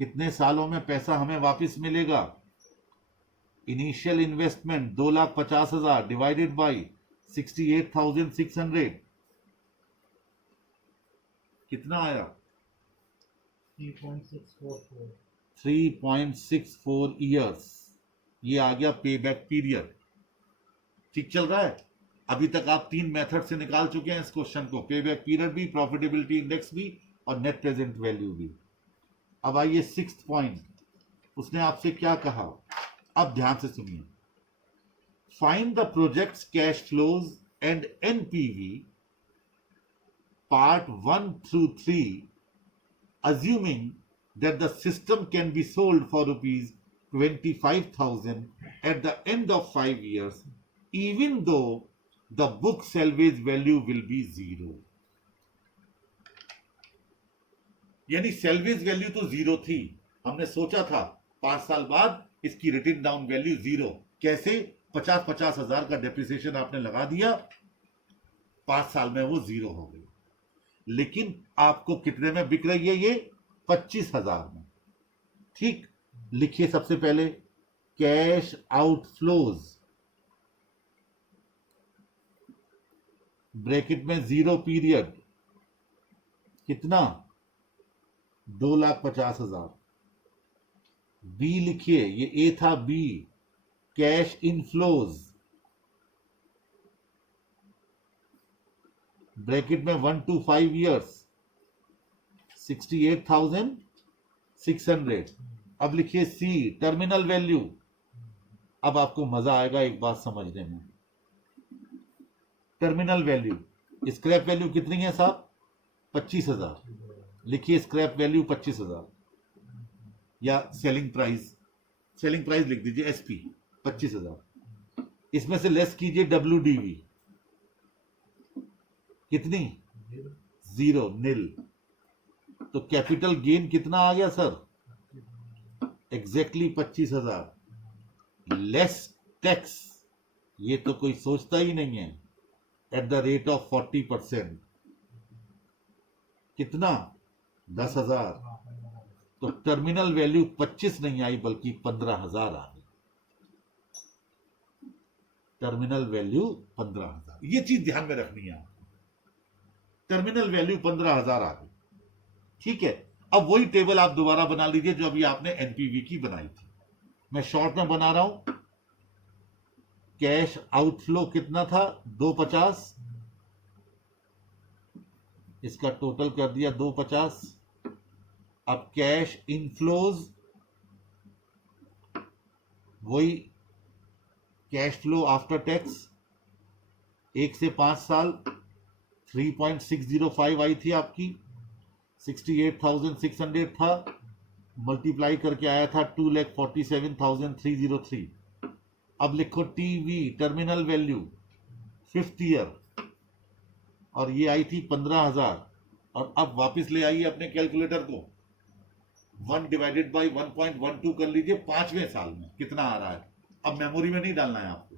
कितने सालों में पैसा हमें वापस मिलेगा। इनिशियल इन्वेस्टमेंट 2,50,000 डिवाइडेड बाई 68,600 कितना आया? 3.64 ईयर्स। ये आ गया पे बैक पीरियड। ठीक चल रहा है? अभी तक आप 3 मेथड से निकाल चुके हैं इस क्वेश्चन को, पे बैक पीरियड भी, प्रॉफिटेबिलिटी इंडेक्स भी और नेट प्रेजेंट वैल्यू भी। अब आइए 6th पॉइंट, उसने आपसे क्या कहा? अब ध्यान से सुनिए। Find the projects cash flows and NPV part 1 through 3 assuming that the system can be sold for rupees 25,000 at the end of 5 years, even though the book salvage value will be 0। यानी salvage value तो 0 थी, हमने सोचा था 5 साल बाद इसकी written down value 0। कैसे? 50-50 हजार का डेप्रिसिएशन आपने लगा दिया, 5 साल में वो 0 हो गई। लेकिन आपको कितने में बिक रही है ये? 25,000 में। ठीक, लिखिए सबसे पहले कैश आउटफ्लोज, ब्रैकेट में 0 पीरियड, कितना? 2,50,000। बी लिखिए, ये ए था बी, कैश इनफ्लोज, ब्रैकेट में 1 to 5 years 68,600। अब लिखिए सी, टर्मिनल वैल्यू। अब आपको मजा आएगा एक बात समझने में। टर्मिनल वैल्यू, स्क्रैप वैल्यू कितनी है साहब? 25,000। लिखिए स्क्रैप वैल्यू 25,000, या सेलिंग प्राइस लिख दीजिए एसपी 25,000। इसमें से लेस कीजिए डब्ल्यूडीवी, कितनी? 0, नील। तो कैपिटल गेन कितना आ गया सर? Exactly 25,000 less tax. ये तो कोई सोचता ही नहीं है, एट द रेट ऑफ 40%। कितना? 10,000। तो टर्मिनल वैल्यू 25 नहीं आई बल्कि 15,000 आ गई। टर्मिनल वैल्यू 15,000, ये चीज ध्यान में रखनी है आपको। टर्मिनल वैल्यू 15,000 आ गई। ठीक है, अब वही टेबल आप दोबारा बना लीजिए जो अभी आपने एनपीवी की बनाई थी। मैं शॉर्ट में बना रहा हूं। कैश आउटफ्लो कितना था? 250। इसका टोटल कर दिया 250। अब कैश इनफ्लोज वही कैश फ्लो आफ्टर टैक्स 1 से 5 साल 3.605 आई थी आपकी, 68,600 था, मल्टीप्लाई करके आया था 2,47,303। अब लिखो TV terminal value 5th year, और ये आई थी 15,000, और अब वापस ले आइए अपने कैलकुलेटर को, 1 डिवाइडेड बाई 1.12 कर लीजिए 5वें साल में कितना आ रहा है। अब मेमोरी में नहीं डालना है आपको,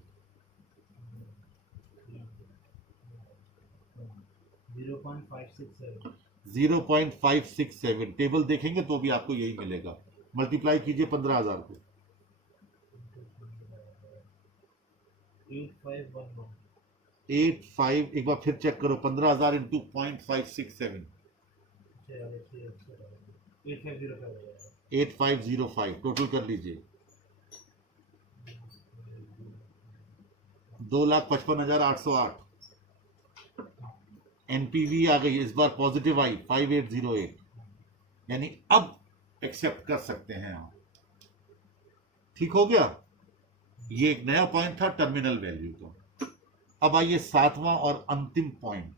0.567 0.567 टेबल देखेंगे तो भी आपको यही मिलेगा। मल्टीप्लाई कीजिए 15,000 को, 8511 85, एक बार फिर चेक करो, 15,000 इंटू 0.567 8505 टोटल कर लीजिए, 2,55,808। एनपीवी आ गई, इस बार पॉजिटिव आई 5808, यानी अब एक्सेप्ट कर सकते हैं आप। ठीक हो गया, ये एक नया पॉइंट था टर्मिनल वैल्यू का। अब आइए 7वां और अंतिम पॉइंट।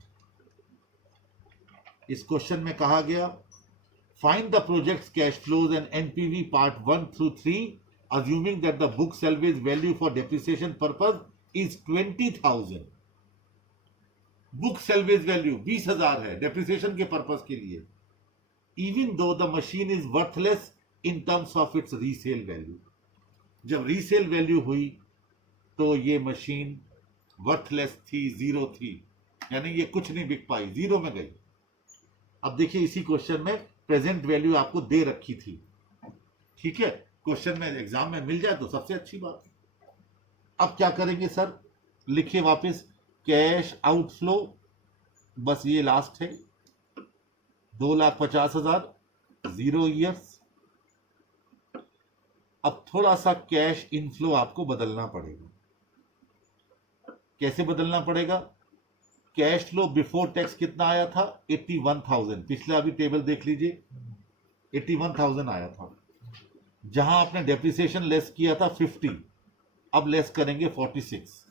इस क्वेश्चन में कहा गया find the projects cash flows and NPV part 1 through 3 assuming that the book salvage value for depreciation purpose is 20,000। Book salvage value 20,000 है डेप्रिसिएशन के पर्पस के लिए, even though the machine is worthless in terms of its resale value. जब resale value हुई तो ये machine worthless थी, zero थी, यानी ये कुछ नहीं बिक पाई, जीरो में गई। अब देखिए इसी क्वेश्चन में प्रेजेंट वैल्यू आपको दे रखी थी, ठीक है, क्वेश्चन में एग्जाम में मिल जाए तो सबसे अच्छी बात। अब क्या करेंगे सर, लिखिए वापस कैश आउटफ्लो, बस ये लास्ट है 2,50,000, 0 ईयर्स। अब थोड़ा सा कैश इनफ्लो आपको बदलना पड़ेगा। कैसे बदलना पड़ेगा, कैश फ्लो बिफोर टैक्स कितना आया था 81,000, पिछला अभी टेबल देख लीजिए 81,000 आया था, जहां आपने डेप्रिसिएशन लेस किया था 50, अब लेस करेंगे 46।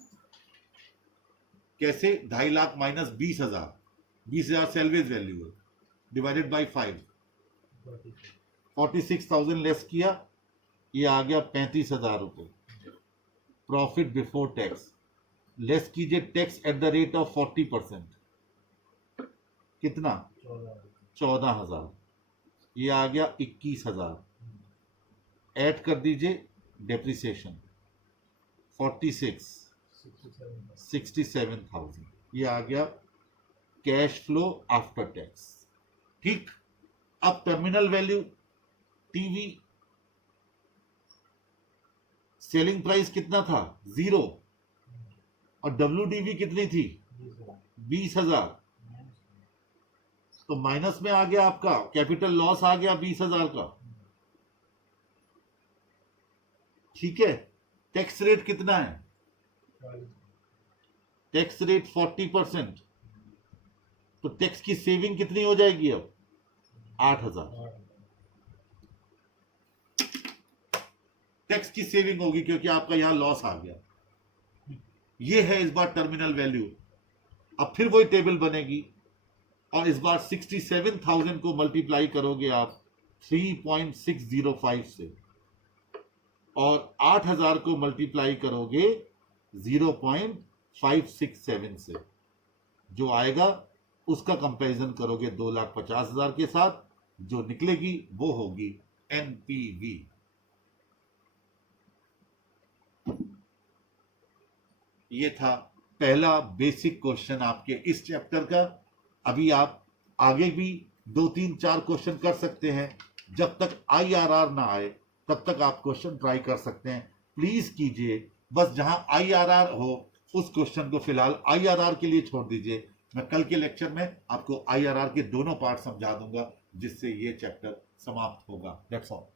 कैसे, 2.5 लाख माइनस 20,000, 20,000 सेल्वेज वैल्यू है, डिवाइडेड बाई 5, 46,000 लेस किया, ये आ गया 35,000 रुपए। प्रॉफिट बिफोर टैक्स लेस कीजिए tax at the rate of 40%, कितना 14,000, ये आ गया 21,000। ऐड कर दीजिए डेप्रिसिएशन 46, 67,000, ये आ गया कैश फ्लो आफ्टर टैक्स। ठीक, अब terminal value TV selling price कितना था 0, और WDV कितनी थी 20,000, तो माइनस में आ गया आपका, कैपिटल लॉस आ गया 20,000 का। ठीक है, टैक्स रेट कितना है, टैक्स रेट 40%, तो टैक्स की सेविंग कितनी हो जाएगी अब 8,000। टैक्स की सेविंग होगी क्योंकि आपका यहां लॉस आ गया। ये है इस बार टर्मिनल वैल्यू। अब फिर वही टेबल बनेगी और इस बार 67,000 को मल्टीप्लाई करोगे आप 3.605 से, और 8,000 को मल्टीप्लाई करोगे 0.567 से, जो आएगा उसका कंपैरिजन करोगे 2,50,000 के साथ, जो निकलेगी वो होगी एनपीवी। ये था पहला बेसिक क्वेश्चन आपके इस चैप्टर का। अभी आप आगे भी 2, 3, 4 क्वेश्चन कर सकते हैं, जब तक IRR ना आए तब तक आप क्वेश्चन ट्राई कर सकते हैं। प्लीज कीजिए, बस जहां IRR हो उस क्वेश्चन को फिलहाल IRR के लिए छोड़ दीजिए। मैं कल के लेक्चर में आपको IRR के दोनों पार्ट समझा दूंगा, जिससे ये चैप्टर समाप्त होगा। That's all.